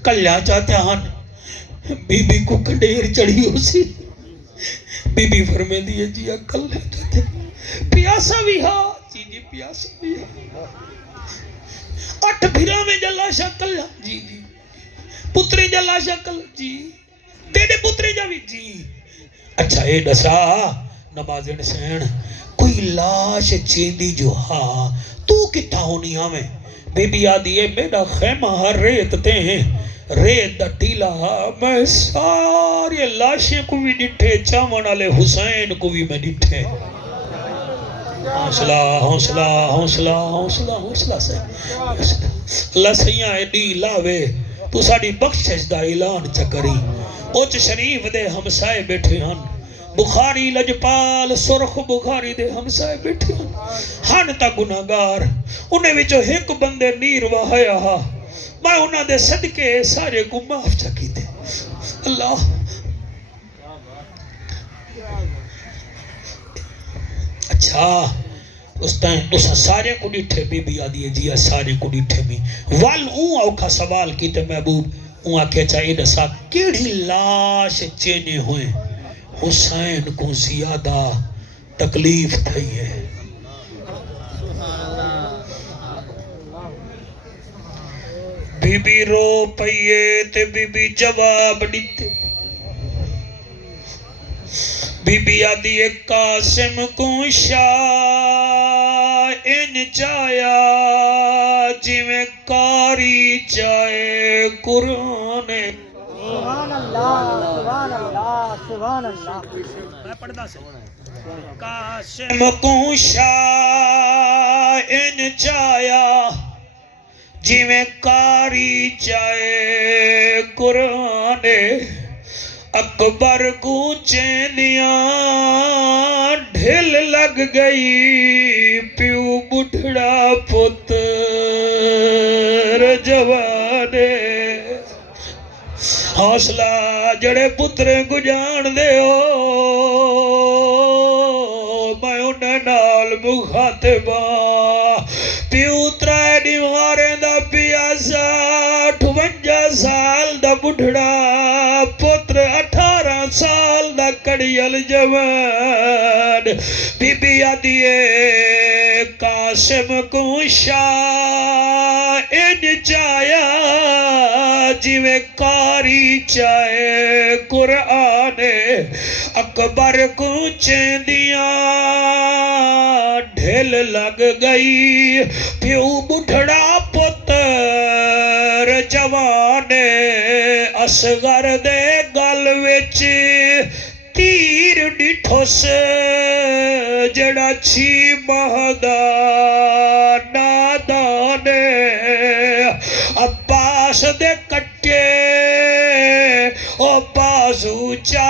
کلیاں چاہتے ہیں بی بی کو کڈیر چڑھی ہو سی بی بی فرمے دیئے جی کلیاں چاہتے ہیں پیاسا بھی ہاں جی پیاسا بھی ہاں 8 بھیرا میں جلا شکل جی پتری جلا شکل جی تیرے پتری جا بھی جی اچھا اے دسا نمازن سین کوئی لاش چیندی جو ہاں تو کتا ہونی ہمیں بی بی آدھی ہے میرا خیمہ ریت تے ہیں ریت دا ٹیلا میں سارے لاشیں کو بھی ڈٹھے چاون والے حسین کو بھی میں ڈٹھے حوصلہ حوصلہ حوصلہ حوصلہ حوصلہ سے اللہ سیاں ایڈی لاوے تو ساڑی بخشش دا اعلان چکری اوچ شریف دے ہمسائے بیٹھے ہن بخاری لجپال سرخ بخاری دے ہمسائے بیٹھے ہن تا گناہگار انہیں وچوں ایک بندے نیر وہایا ہا میں انہاں دے صدقے سارے کو معاف چکی دے اللہ اچھا اس ٹائم تسا سارے کو ڈٹھے بی بی آدھی جی سارے کو ڈٹھے میں وال اون اوکھا سوال کیتے محبوب اون آکھے چاہیے دسا کیڑی لاش چینے ہوئے حسین کو زیادہ تکلیف تھی ہے بی بی رو پئیے تے بی بی جواب دیتے بی بی آدھی قاسم کو شاہ ان چایا جی میں کاری چاہے قرآن سبحان اللہ سبحان اللہ سبحان اللہ میں پڑھتا سے قاسم قاسم کو شاہ ان چایا جی میں کاری چاہے قرآن اکبر کو چینیاں ڈھل لگ گئی پیو بڑھڑا پتر جوانے حوصلہ جڑے پترے کو جان دے ہو میں انہیں نال مخاطبہ پیو ترائے دیواریں دا پیاسا 58 سال دا بڑھڑا پتر 18 سال دا کڑیل جوان بی بی آدھیے قاسم کو شاہ ان چایا جیوے کاری چاہے قرآن اکبر کو چیندیاں ڈھل لگ گئی پیو بڑھڑا پتر جوان اصغر دے گل وچ تیر ڈٹھوس جڑا 6 ماہ دا نادان عباس دے کٹے او بازو چا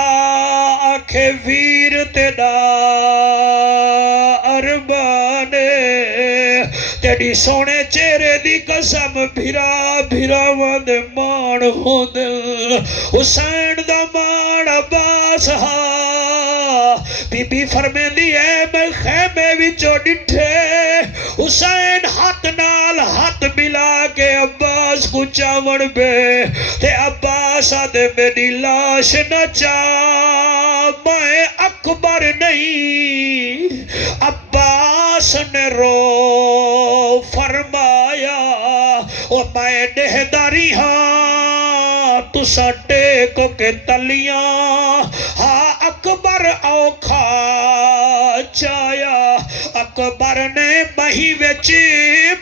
آنکھے ویر تینا ارمان تیری سونے چہرے دی قسم بھرا بھرا وند مان ہو دل حسین دا مان عباس ہا بی بی فرمے دی ہے میں خیمے وچوں ڈٹھے حسین ہاتھ نال ہاتھ ملا کے عباس کو چاون بے تے عباس آدھے میری لاش نہ چاہ میں اکبر نہیں عباس نے رو فرمایا او میں نہداری ہاں تسا ٹیک کے تلیاں ہاں اکبر اوکھا چایا اکبر نے بہی وچ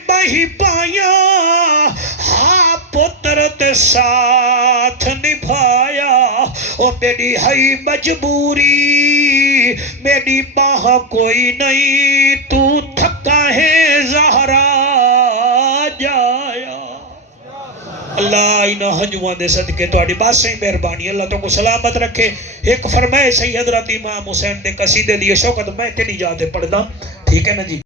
بہی پایا ہاں پتر تے ساتھ نبھایا او میری ہئی مجبوری میری باہ کوئی نہیں تو تھکا ہے زہرا جایا اللہ انہا ہنجوان دے صدقے تو آڑی بات سے مہربانی اللہ تو کو سلامت رکھے ایک فرمائے صحیح حضرت امام حسین دے قصیدے دیئے شوقت میں تیلی جاتے پڑھنا ٹھیک ہے نا جی